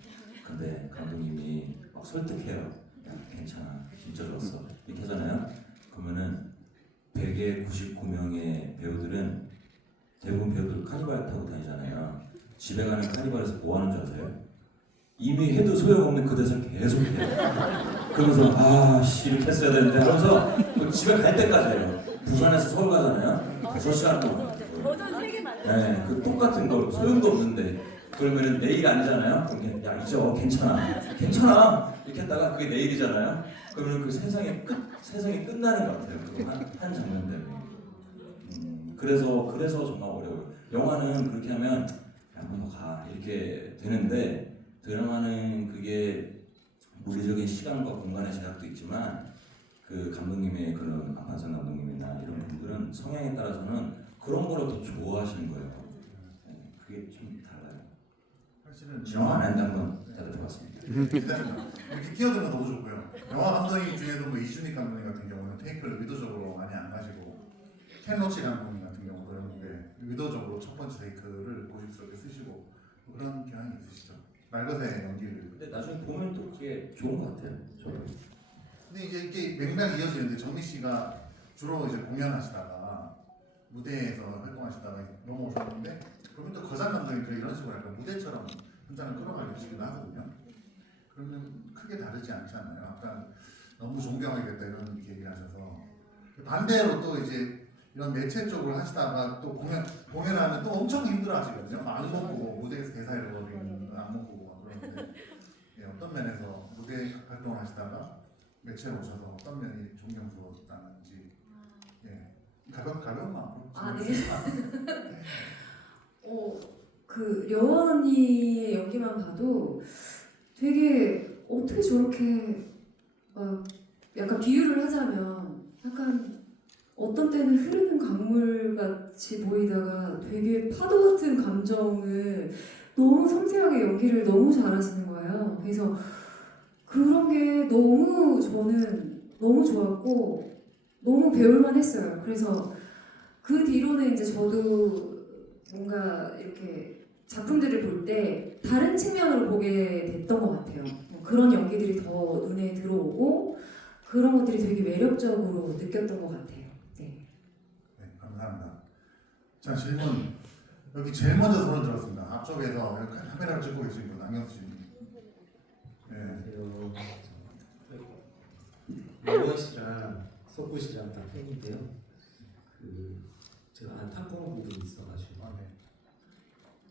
근데 감독님이 막 설득해요. 야 괜찮아, 진짜 좋았어. 이렇게 하잖아요. 그러면은 100에 99명의 배우들은 대부분 배우들 카니발 타고 다니잖아요. 집에 가는 카니발에서 뭐 하는 줄 아세요? 이미 해도 소용없는 그 대사 계속 해요. 그러면서 이렇게 했어야 되는데 하면서 집에 갈 때까지예요. 부산에서 서울 가잖아요. 6시간 동안. 네, 그 똑같은 거 소용도 없는데 그러면은 내일 아니잖아요. 그럼 야 이제 괜찮아 이렇게 했다가 그게 내일이잖아요. 그러면 그 세상이 끝나는 것 같아요. 그 한 장면 때문에. 그래서 정말 어려워요. 영화는 그렇게 하면 한번 더 가 이렇게 되는데 드라마는 그게 물리적인 시간과 공간의 제약도 있지만 그 감독님의 그런 안판석 감독님이나 이런 분들은 성향에 따라서는 그런 거를 더 좋아하시는 거예요. 그게 좀 달라요. 사실은 영화 안 한다는 건 다들 좋았습니다. 이렇게 끼어드는 거 너무 좋고요. 영화 감독님 중에도 이준익 감독님 같은 경우는 테이크를 의도적으로 많이 안 가지고 켄 로치 감독님 같은 경우도 의도적으로 첫 번째 테이크를 고집스럽게 쓰시고 그런 경향이 있으시죠. 말것의 연기를. 근데 나중에 보면 또 그게 좋은 것 같아요. 저는. 근데 이제 이게 맥락이 이어지는데 정민 씨가 주로 이제 공연하시다가 무대에서 활동하시다가 넘어오셨는데 그러면 또 거장 감독이 이런 식으로 약간 무대처럼 현장을 끌어가려고 하거든요. 그러면 크게 다르지 않지 않나요? 아까 너무 존경하겠다 이런 얘기를 하셔서 반대로 또 이제 이런 매체 쪽을 하시다가 또 공연하면 또 엄청 힘들어하시거든요. 악몽 보고 무대에서 대사 잃어버리는 악몽 보고 막 그러는데 예, 어떤 면에서 무대 활동을 하시다가 매체에 오셔서 어떤 면이 존경스러웠다는지 예 가벼운 마음으로. 아 네. 그 려원 언니의 연기만 봐도 되게 어떻게 저렇게 막 약간 비유를 하자면 약간 어떤 때는 흐르는 강물 같이 보이다가 되게 파도 같은 감정을 너무 섬세하게 연기를 너무 잘하시는 거예요. 그래서 그런 게 너무 저는 너무 좋았고 너무 배울만 했어요. 그래서 그 뒤로는 이제 저도 뭔가 이렇게 작품들을 볼 때 다른 측면으로 보게 됐던 것 같아요. 그런 연기들이 더 눈에 들어오고 그런 것들이 되게 매력적으로 느꼈던 것 같아요. 네. 네, 감사합니다. 자, 질문. 여기 제일 먼저 손을 들었습니다. 앞쪽에서 여기 카메라를 찍고 계신 분, 안경수 씨. 네. 안녕하세요. 려원 씨랑 석구 씨랑 다 팬인데요. 제가 안타까운 부분이 있어가지고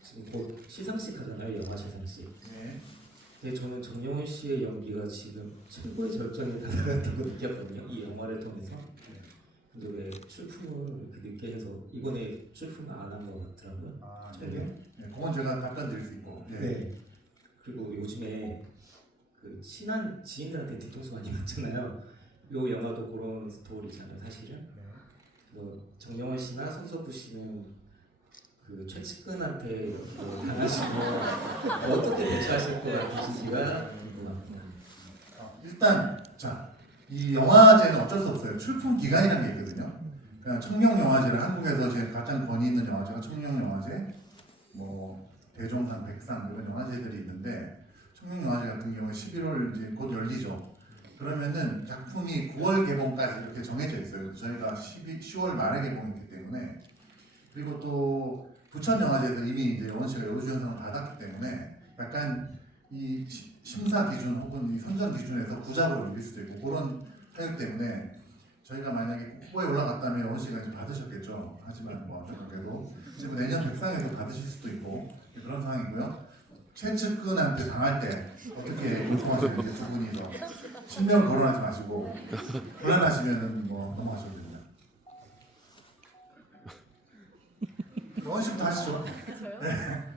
지금 곧 시상식 하잖아요, 영화 시상식. 네. 근데 저는 정영훈 씨의 연기가 지금 최고의 절정에 달아갔다고 느꼈거든요, 이 영화를 통해서. 근데 왜 출품을 이렇게 늦게 해서 이번에 출품을 안 한 것 같더라고요. 아, 네. 네. 그건 제가 답변 드릴 수 있고. 네. 네. 그리고 요즘에 그 친한 지인들한테 뒤통수 많이 맞잖아요. 요 영화도 그런 스토리잖아요, 사실은. 그래서 정영원 씨나 손석구 씨는 그 최측근한테 당하시면 어떻게 대처하실 것 같으신지가 궁금합니다. 일단 자, 이 영화제는 어쩔 수 없어요. 출품 기간이라는 게 있거든요. 그냥 청룡영화제를 한국에서 제일 가장 권위 있는 영화제가 청룡영화제, 뭐 대종상, 백상 이런 영화제들이 있는데 청룡영화제 같은 경우에 11월 이제 곧 열리죠. 그러면은 작품이 9월 개봉까지 이렇게 정해져 있어요. 저희가 10월 말에 개봉했기 때문에. 그리고 또 부천영화제에서 이미 이제 려원 씨가 여우주연상을 받았기 때문에 약간 이 심사 기준 혹은 이 선정 기준에서 부작으로 밀릴 수도 있고 그런 사유 때문에 저희가 만약에 후보에 올라갔다면 려원 씨가 이제 받으셨겠죠. 하지만 뭐 안타깝게도 지금 내년 백상에서 받으실 수도 있고 그런 상황이고요. 최측근한테 당할 때 어떻게 요청하시는지 두 분이서 신명 거론하지 마시고 불안하시면은 뭐 넘어가셔도 됩니다. 려원 씨부터 하시죠. 네.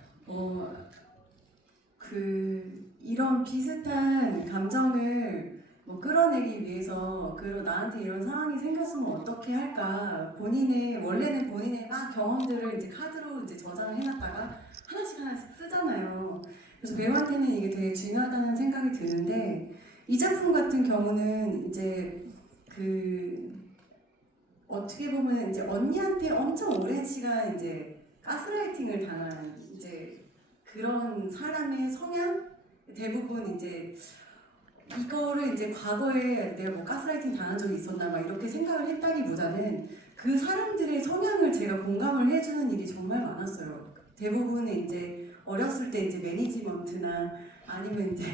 이런 비슷한 감정을 뭐 끌어내기 위해서 나한테 이런 상황이 생겼으면 어떻게 할까 원래는 본인의 막 경험들을 이제 카드로 이제 저장을 해놨다가 하나씩 쓰잖아요. 그래서 배우한테는 이게 되게 중요하다는 생각이 드는데 이 작품 같은 경우는 이제 어떻게 보면 이제 언니한테 엄청 오랜 시간 이제 가스라이팅을 당한 이제 그런 사람의 성향 대부분 이제 이거를 이제 과거에 내가 뭐 가스라이팅 당한 적이 있었나 막 이렇게 생각을 했다기보다는 그 사람들의 성향을 제가 공감을 해주는 일이 정말 많았어요. 대부분은 이제 어렸을 때 이제 매니지먼트나 아니면 이제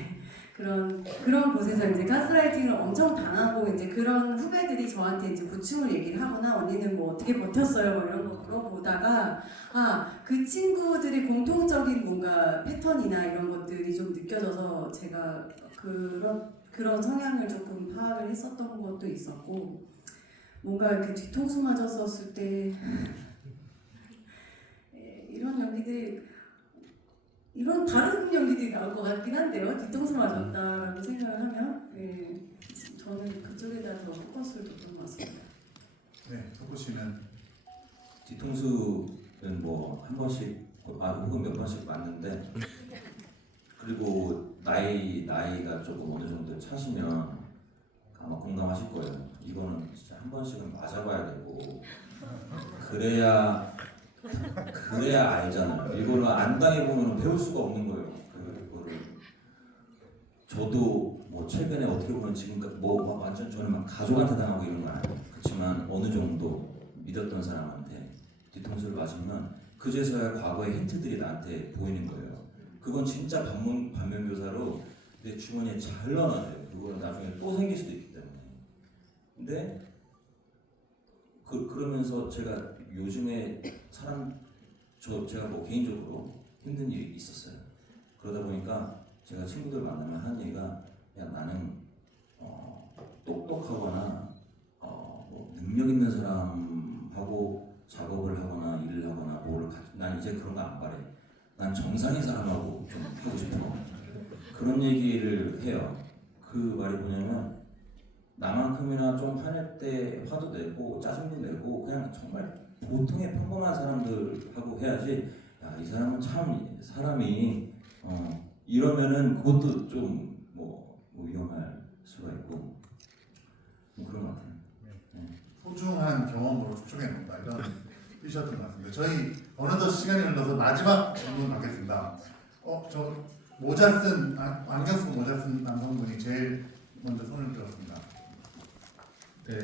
그런 곳에서 이제 가스라이팅을 엄청 당하고 이제 그런 후배들이 저한테 이제 고충을 얘기를 하거나 언니는 뭐 어떻게 버텼어요 뭐 이런 거 물어보다가 그 친구들의 공통적인 뭔가 패턴이나 이런 것들이 좀 느껴져서 제가 그런 성향을 조금 파악을 했었던 것도 있었고 뭔가 이렇게 뒤통수 맞았었을 때 이런 연기들이 이런 다른 연기들이 나올 것 같긴 한데요. 뒤통수 맞았다라고 생각을 하면 저는 그쪽에다 더 포커스를 뒀던 것 같습니다. 네, 석구 씨는 뒤통수는 뭐 한 번씩 혹은 몇 번씩 맞는데 그리고 나이가 조금 어느 정도 차시면 아마 공감하실 거예요. 이거는 진짜 한 번씩은 맞아봐야 되고 그래야 알잖아요. 이거를 안 당해보면 배울 수가 없는 거예요. 그거를 저도 뭐 최근에 어떻게 보면 지금까지 뭐 완전 저는 막 가족한테 당하고 이런 건 아니에요. 그렇지만 어느 정도 믿었던 사람한테 뒤통수를 맞으면 그제서야 과거의 힌트들이 나한테 보이는 거예요. 그건 진짜 반면교사로 내 주머니에 잘 넣어놔요. 그거는 나중에 또 생길 수도 있기 때문에. 근데 그러면서 제가 요즘에 제가 뭐 개인적으로 힘든 일이 있었어요. 그러다 보니까 제가 친구들 만나면 하는 얘기가 야 나는 똑똑하거나 뭐 능력 있는 사람하고 작업을 하거나 일을 하거나 난 이제 그런 거 안 바래. 난 정상인 사람하고 좀 하고 싶어. 그런 얘기를 해요. 그 말이 뭐냐면 나만큼이나 좀 화낼 때 화도 내고 짜증도 내고 그냥 정말 보통의 평범한 사람들하고 해야지. 야, 이 사람은 참 사람이 이러면은 그것도 좀 뭐 위험할 수가 있고 뭐 그런 것 같아요. 네. 소중한 경험으로 축적해 놓는다 이런 티셔츠인 것 같습니다. 저희 어느덧 시간이 흘러서 마지막 질문 받겠습니다. 저 모자 쓴 안경 쓰고 모자 쓴 남성분이 제일 먼저 손을 들었습니다. 네.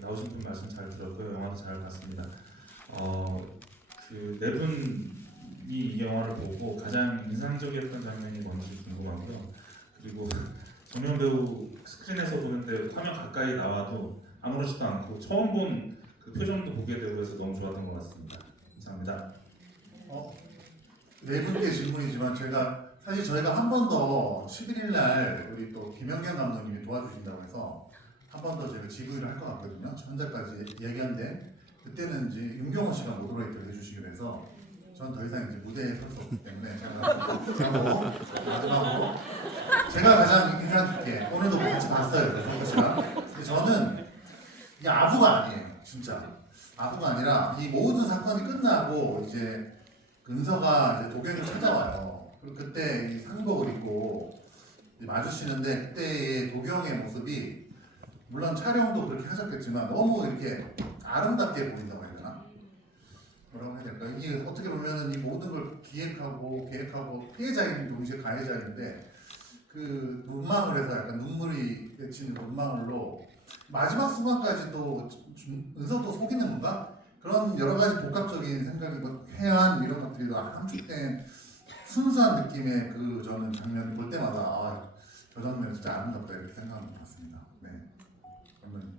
나오신 분 말씀 잘 들었고요. 영화도 잘 봤습니다. 그 네 분이 이 영화를 보고 가장 인상적이었던 장면이 뭔지 궁금하고요. 그리고 정명 배우 스크린에서 보는데 화면 가까이 나와도 아무렇지도 않고 처음 본 그 표정도 보게 되고 해서 너무 좋았던 것 같습니다. 감사합니다. 네 분께 질문이지만 사실 저희가 한 번 더 11일 날 우리 또 김연경 감독님이 도와주신다고 해서 한 번 더 제가 지구를 할 것 같거든요. 현재까지 얘기한데 그때는 이제 윤경호 씨가 모더레이터를 해주시기로 해서 전 더 이상 이제 무대에 설 수 없기 때문에 제가 마지막으로 제가 가장 인상 깊게 오늘도 같이 봤어요. 윤경호 씨랑. 근데 저는 이게 아부가 아니에요. 진짜 아부가 아니라 이 모든 사건이 끝나고 이제 은서가 이제 도경을 찾아와요. 그리고 그때 이 상복을 입고 마주치는데 그때의 도경의 모습이 물론 촬영도 그렇게 하셨겠지만 너무 이렇게 아름답게 보인다고 해야 되나? 뭐라고 해야 될까? 이게 어떻게 보면은 이 모든 걸 기획하고 계획하고 피해자인 동시에 가해자인데 그 눈망울에서 약간 눈물이 맺힌 눈망울로 마지막 순간까지도 은서도 속이는 건가? 그런 여러 가지 복합적인 생각이 해안 이런 것들이 함축된 순수한 느낌의 그 저는 장면 볼 때마다 저 장면 진짜 아름답다 이렇게 생각하는 것 같습니다. 네. 그러면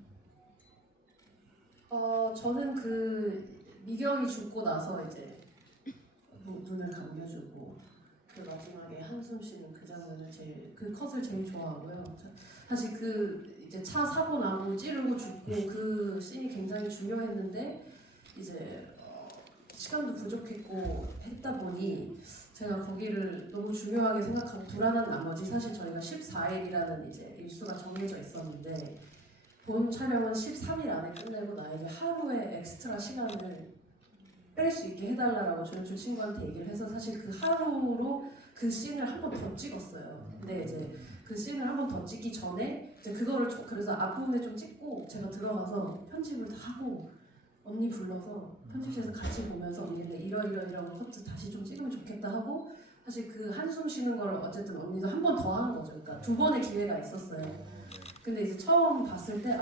저는 그 미경이 죽고 나서 이제 눈을 감겨주고 그 마지막에 한숨 쉬는 그 장면을 그 컷을 제일 좋아하고요. 사실 그 이제 차 사고 나고 찌르고 죽고 그 씬이 굉장히 중요했는데 이제 시간도 부족했고 했다 보니 제가 거기를 너무 중요하게 생각하고 불안한 나머지 사실 저희가 14일이라는 이제 일수가 정해져 있었는데 본 촬영은 13일 안에 끝내고 나에게 하루의 엑스트라 시간을 뺄 수 있게 해달라고 조연출 친구한테 얘기를 해서 사실 그 하루로 그 씬을 한 번 더 찍었어요. 근데 이제 그 씬을 한 번 더 찍기 전에 이제 그거를 그래서 앞부분에 좀 찍고 제가 들어가서 편집을 다 하고 언니 불러서 편집실에서 같이 보면서 언니는 이런 커트 다시 좀 찍으면 좋겠다 하고 사실 그 한숨 쉬는 걸 어쨌든 언니도 한 번 더 한 거죠. 그러니까 두 번의 기회가 있었어요. 근데 이제 처음 봤을 때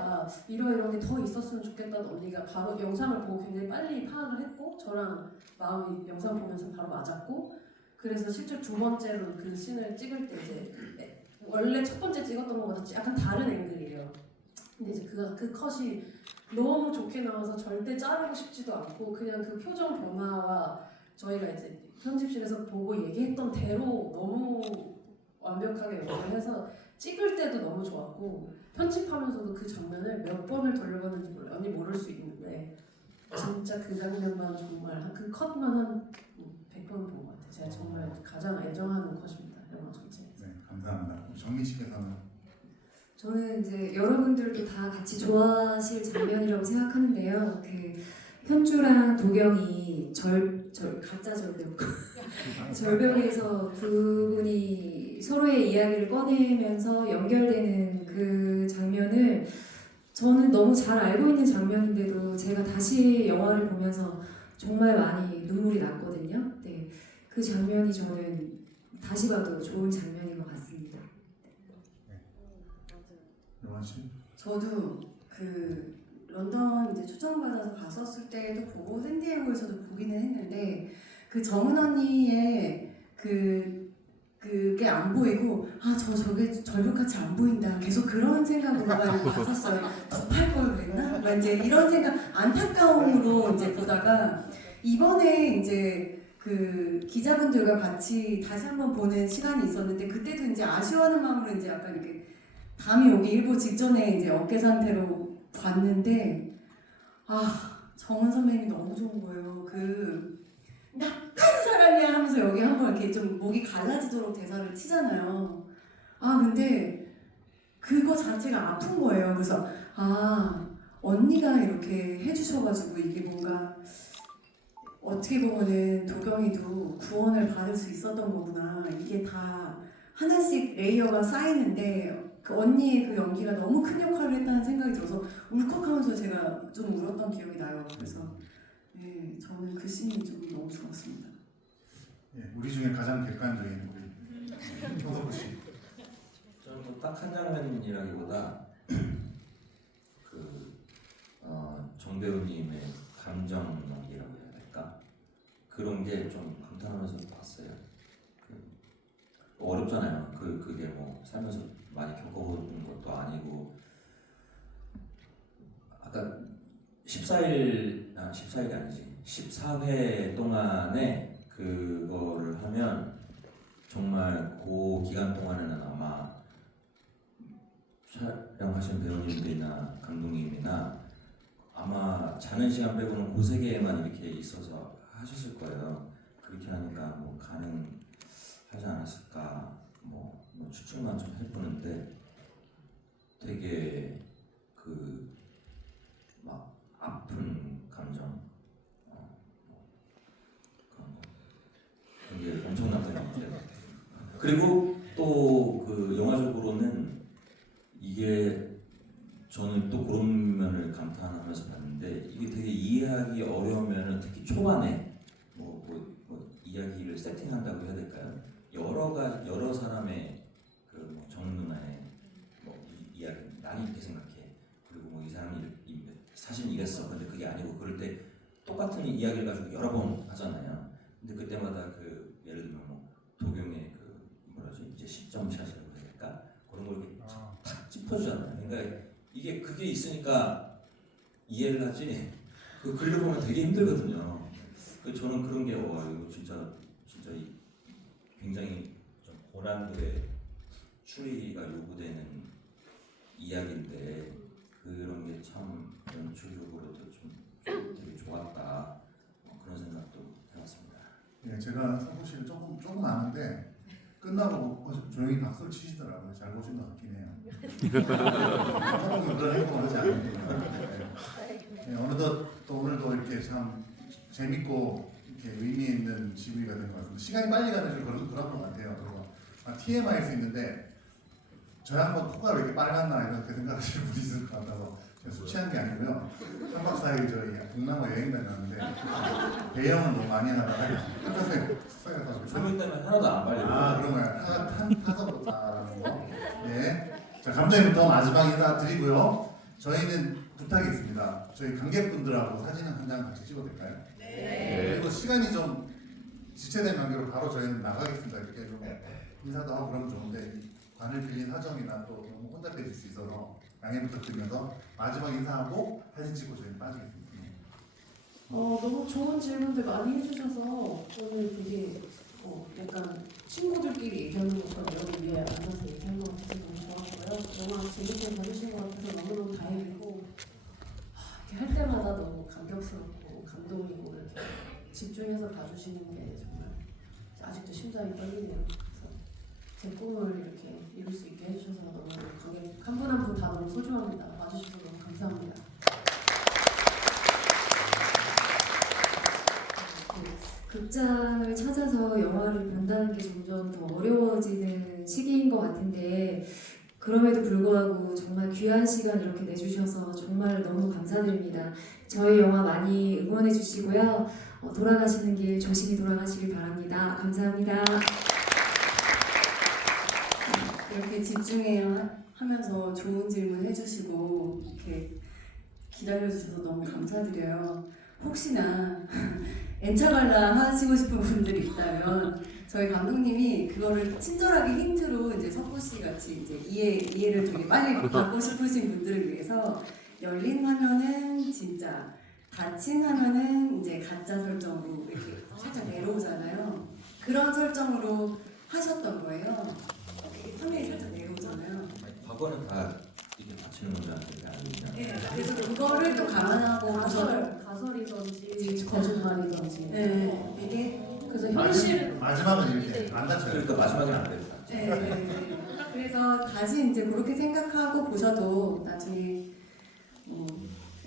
이런 게 더 있었으면 좋겠다는 언니가 바로 영상을 보고 굉장히 빨리 파악을 했고 저랑 마음이 영상 보면서 바로 맞았고 그래서 실제 두 번째로 그 씬을 찍을 때 이제 원래 첫 번째 찍었던 것보다 약간 다른 앵글이에요. 근데 이제 그 컷이 너무 좋게 나와서 절대 자르고 싶지도 않고 그냥 그 표정 변화와 저희가 이제 편집실에서 보고 얘기했던 대로 너무 완벽하게 연기를 해서 찍을 때도 너무 좋았고 편집하면서도 그 장면을 몇 번을 돌려봤는지 몰라요. 언니 모를 수 있는데 진짜 그 장면만 정말 그 컷만 한 100번 본 것 같아요. 제가 정말 가장 애정하는 컷입니다. 영화 전체에서. 네, 감사합니다. 정민 씨께서는 저는 이제 여러분들도 다 같이 좋아하실 장면이라고 생각하는데요. 그 현주랑 도경이 가짜 절벽 절벽에서 두 분이 서로의 이야기를 꺼내면서 연결되는 그 장면을 저는 너무 잘 알고 있는 장면인데도 제가 다시 영화를 보면서 정말 많이 눈물이 났거든요. 네, 그 장면이 저는 다시 봐도 좋은 장면인 것 같습니다. 영환 씨? 저도 그 런던 이제 초청받아서 갔었을 때도 보고 샌디에고에서도 보기는 했는데 그 정은 언니의 그 그게 안 보이고 저게 절벽같이 안 보인다 계속 그런 생각으로만 봤었어요. 덮할 걸 그랬나? 막 이제 이런 생각 안타까움으로 이제 보다가 이번에 이제 그 기자분들과 같이 다시 한번 보는 시간이 있었는데 그때도 이제 아쉬워하는 마음으로 이제 약간 이렇게 밤이 오기 일보 직전에 이제 어깨 상태로 봤는데 정은 선배님이 너무 좋은 거예요. 그 나쁜 사람이야 하면서 여기 한번 이렇게 좀 목이 갈라지도록 대사를 치잖아요. 근데 그거 자체가 아픈 거예요. 그래서 언니가 이렇게 해주셔가지고 이게 뭔가 어떻게 보면은 도경이도 구원을 받을 수 있었던 거구나. 이게 다 하나씩 레이어가 쌓이는데 그 언니의 그 연기가 너무 큰 역할을 했다는 생각이 들어서 울컥하면서 제가 좀 울었던 기억이 나요. 그래서 네, 저는 그 씬이 좀 너무 좋았습니다. 예, 우리 중에 가장 객관적인 우리 손석구 씨. 저는 뭐 딱 한 장면이라기보다 정 배우님의 감정 연기라고 해야 될까? 그런 게 좀 감탄하면서 봤어요. 어렵잖아요. 그게 뭐 살면서 많이 겪어본 것도 아니고 아까 14일이 아니지 14회 동안에 그거를 하면 정말 그 기간 동안에는 아마 촬영하신 배우님들이나 감독님이나 아마 자는 시간 빼고는 그 세계에만 이렇게 있어서 하셨을 거예요. 그렇게 하니까 뭐 가능하지 않았을까 뭐 추측만 좀 해보는데 되게 막 아픈 감정 그런 게 엄청났던 것 같아요. 그리고 또 그 영화적으로는 이게 저는 또 그런 면을 감탄하면서 봤는데 이게 되게 이해하기 어려우면은 특히 초반에 뭐 이야기를 세팅한다고 해야 될까요? 여러 사람의 그 정 누나의 이야기 나는 이렇게 생각해 그리고 뭐 이 사람이 사실 이랬어 근데 그게 아니고 그럴 때 똑같은 이야기를 가지고 여러 번 하잖아요. 근데 그때마다 그 예를 들면 뭐 도경의 그 뭐라지 이제 시점샷이라고 해야 될까 그런 걸 이렇게 탁 짚어주잖아요. 그러니까 그게 있으니까 이해를 하지 그 글로 보면 되게 힘들거든요. 저는 그런 게 이거 진짜 굉장히 좀 고난도의 추리가 요구되는 이야기인데 그런 게 참 연출력으로도 좀 되게 좋았다 그런 생각도 해봤습니다. 예, 제가 석구 씨를 조금 아는데 끝나고 조용히 박수를 치시더라고요. 잘 보신 것 같긴 해요. 조금 그런 행동을 하지 않는구나. 네, 어느덧 또 오늘도 이렇게 참 재밌고 이렇게 의미 있는 지구가 된 것 같습니다. 시간이 빨리 가는 좀 그런 것 같아요. 그래서 TMI일 수 있는데 저희 한번 코가 왜 이렇게 빨갛나 이렇게 생각하시는 분이 있을 것 같아서 제가 술 취한 게 아니고요. 3박 4일 저희 동남아 여행 다녔는데 배영을 너무 많이 하다가 한가서에 숙소에서 조명 때문에 하나도 안 빨려. 그런 거야. 타서 그렇다는 거. 예. 자, 감독님부터 마지막 인사 드리고요. 저희는 부탁이 있습니다. 저희 관객분들하고 사진 한 장 같이 찍어도 될까요? 네. 그리고 시간이 좀 지체된 관계로 바로 저희는 나가겠습니다. 이렇게 좀 인사도 하고 그러면 좋은데 관을 빌린 사정이나 또 너무 혼잡해질 수 있어서 양해 부탁드리면서 마지막 인사하고 사진 찍고 저희는 빠지겠습니다. 너무 좋은 질문들 많이 해주셔서 오늘 되게 약간 친구들끼리 얘기하는 것처럼 여기 위에 앉아서 얘기한 것 같아서 너무 좋았고요. 영화 재밌게 봐주신 것 같아서 너무너무 다행이고 이렇게 할 때마다 너무 감격스럽고 감동이고 이렇게 집중해서 봐주시는 게 정말 아직도 심장이 떨리네요. 그래서 제 꿈을 이렇게 이룰 수 있게 해주셔서 너무 관객 한 분 한 분 다 너무 소중합니다. 와주셔서 너무 감사합니다. 극장을 찾아서 영화를 본다는 게 점점 더 어려워지는 시기인 것 같은데 그럼에도 불구하고 정말 귀한 시간 이렇게 내주셔서 정말 너무 감사드립니다. 저희 영화 많이 응원해 주시고요. 돌아가시는 길 조심히 돌아가시길 바랍니다. 감사합니다. 이렇게 집중해야 하면서 좋은 질문 해주시고 이렇게 기다려주셔서 너무 감사드려요. 혹시나 엔차갈라 하시고 싶은 분들이 있다면 저희 감독님이 그거를 친절하게 힌트로 이제 석구 씨 같이 이제 이해를 되게 빨리 받고 싶으신 분들을 위해서 열린 화면은 진짜, 닫힌 화면은 이제 가짜 설정으로 이렇게 살짝 내려오잖아요. 그런 설정으로 하셨던 거예요. 화면이 살짝 내려오잖아요. 과거는 다 이렇게 받치는 문제가 아니냐. 네, 그래서 그거를 또 감안하고 가설이든지 거짓말이든지. 네, 이게 그래서 현실 마지막은 이렇게 안 닫혀요. 그러니까 마지막엔 안 돼요. 네. 그래서 다시 이제 그렇게 생각하고 보셔도 나중에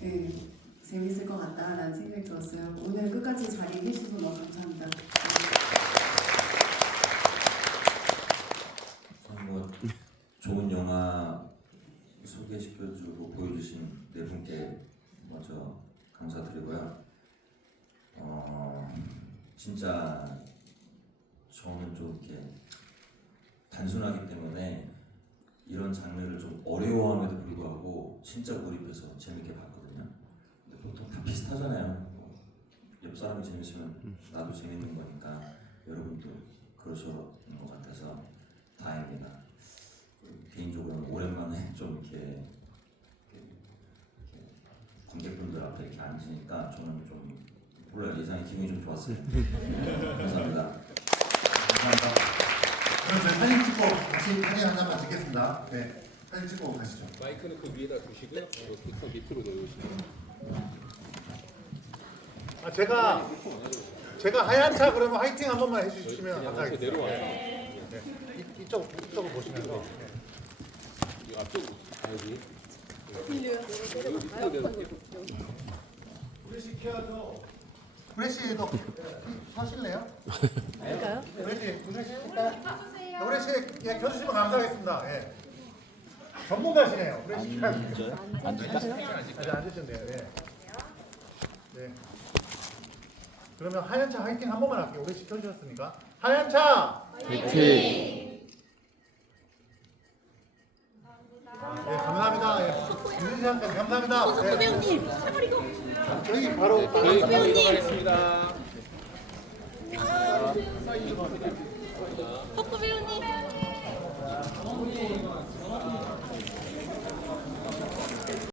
예, 재밌을 것 같다라는 생각이 들었어요. 오늘 끝까지 자리에 해주셔서 너무 감사합니다. 뭐 좋은 영화 소개시켜주고 보여주신 네 분께 먼저 감사드리고요. 진짜 저는 좀 이렇게 단순하기 때문에 이런 장르를 좀 어려워함에도 불구하고 진짜 몰입해서 재밌게 봤거든요. 근데 보통 다 비슷하잖아요. 옆 사람이 재밌으면 나도 재밌는 거니까 여러분도 그러시는 것 같아서 다행입니다. 개인적으로는 오랜만에 좀 이렇게 관객분들 앞에 이렇게 앉으니까 저는 좀 몰라요, 예상의 기분이 좀 좋았어요. 감사합니다. 감사합니다. 그럼 저희 사진 찍고 같이 사진 한 장만 찍겠습니다. 네, 사진 찍고 가시죠. 마이크는 그 위에다 두시고요. 그 밑으로 놓으시고요. 제가 하얀 차 그러면 화이팅 한 번만 해주시면 감사하겠습니다. 내려와요. 네. 이쪽을 보시면서. 네. 이 앞쪽으로 여기. 후레쉬 켜야죠. 후레쉬도 켜실래요? 할까요? 후레쉬 예, 켜주시면 감사하겠습니다. 예. 전문가시네요. 후레쉬 켜야죠. 아직 앉으시면 돼요. 예. 네. 그러면 하얀 차 화이팅 한 번만 할게요. 후레쉬 켜주셨으니까. 하얀 차! 화이팅! 네, 감사합니다. 예. 늦은 시간까지 감사합니다. 손석구 배우님, 사버리고. 저희 바로 저희 바로 이동하겠습니다. 석구 배우님.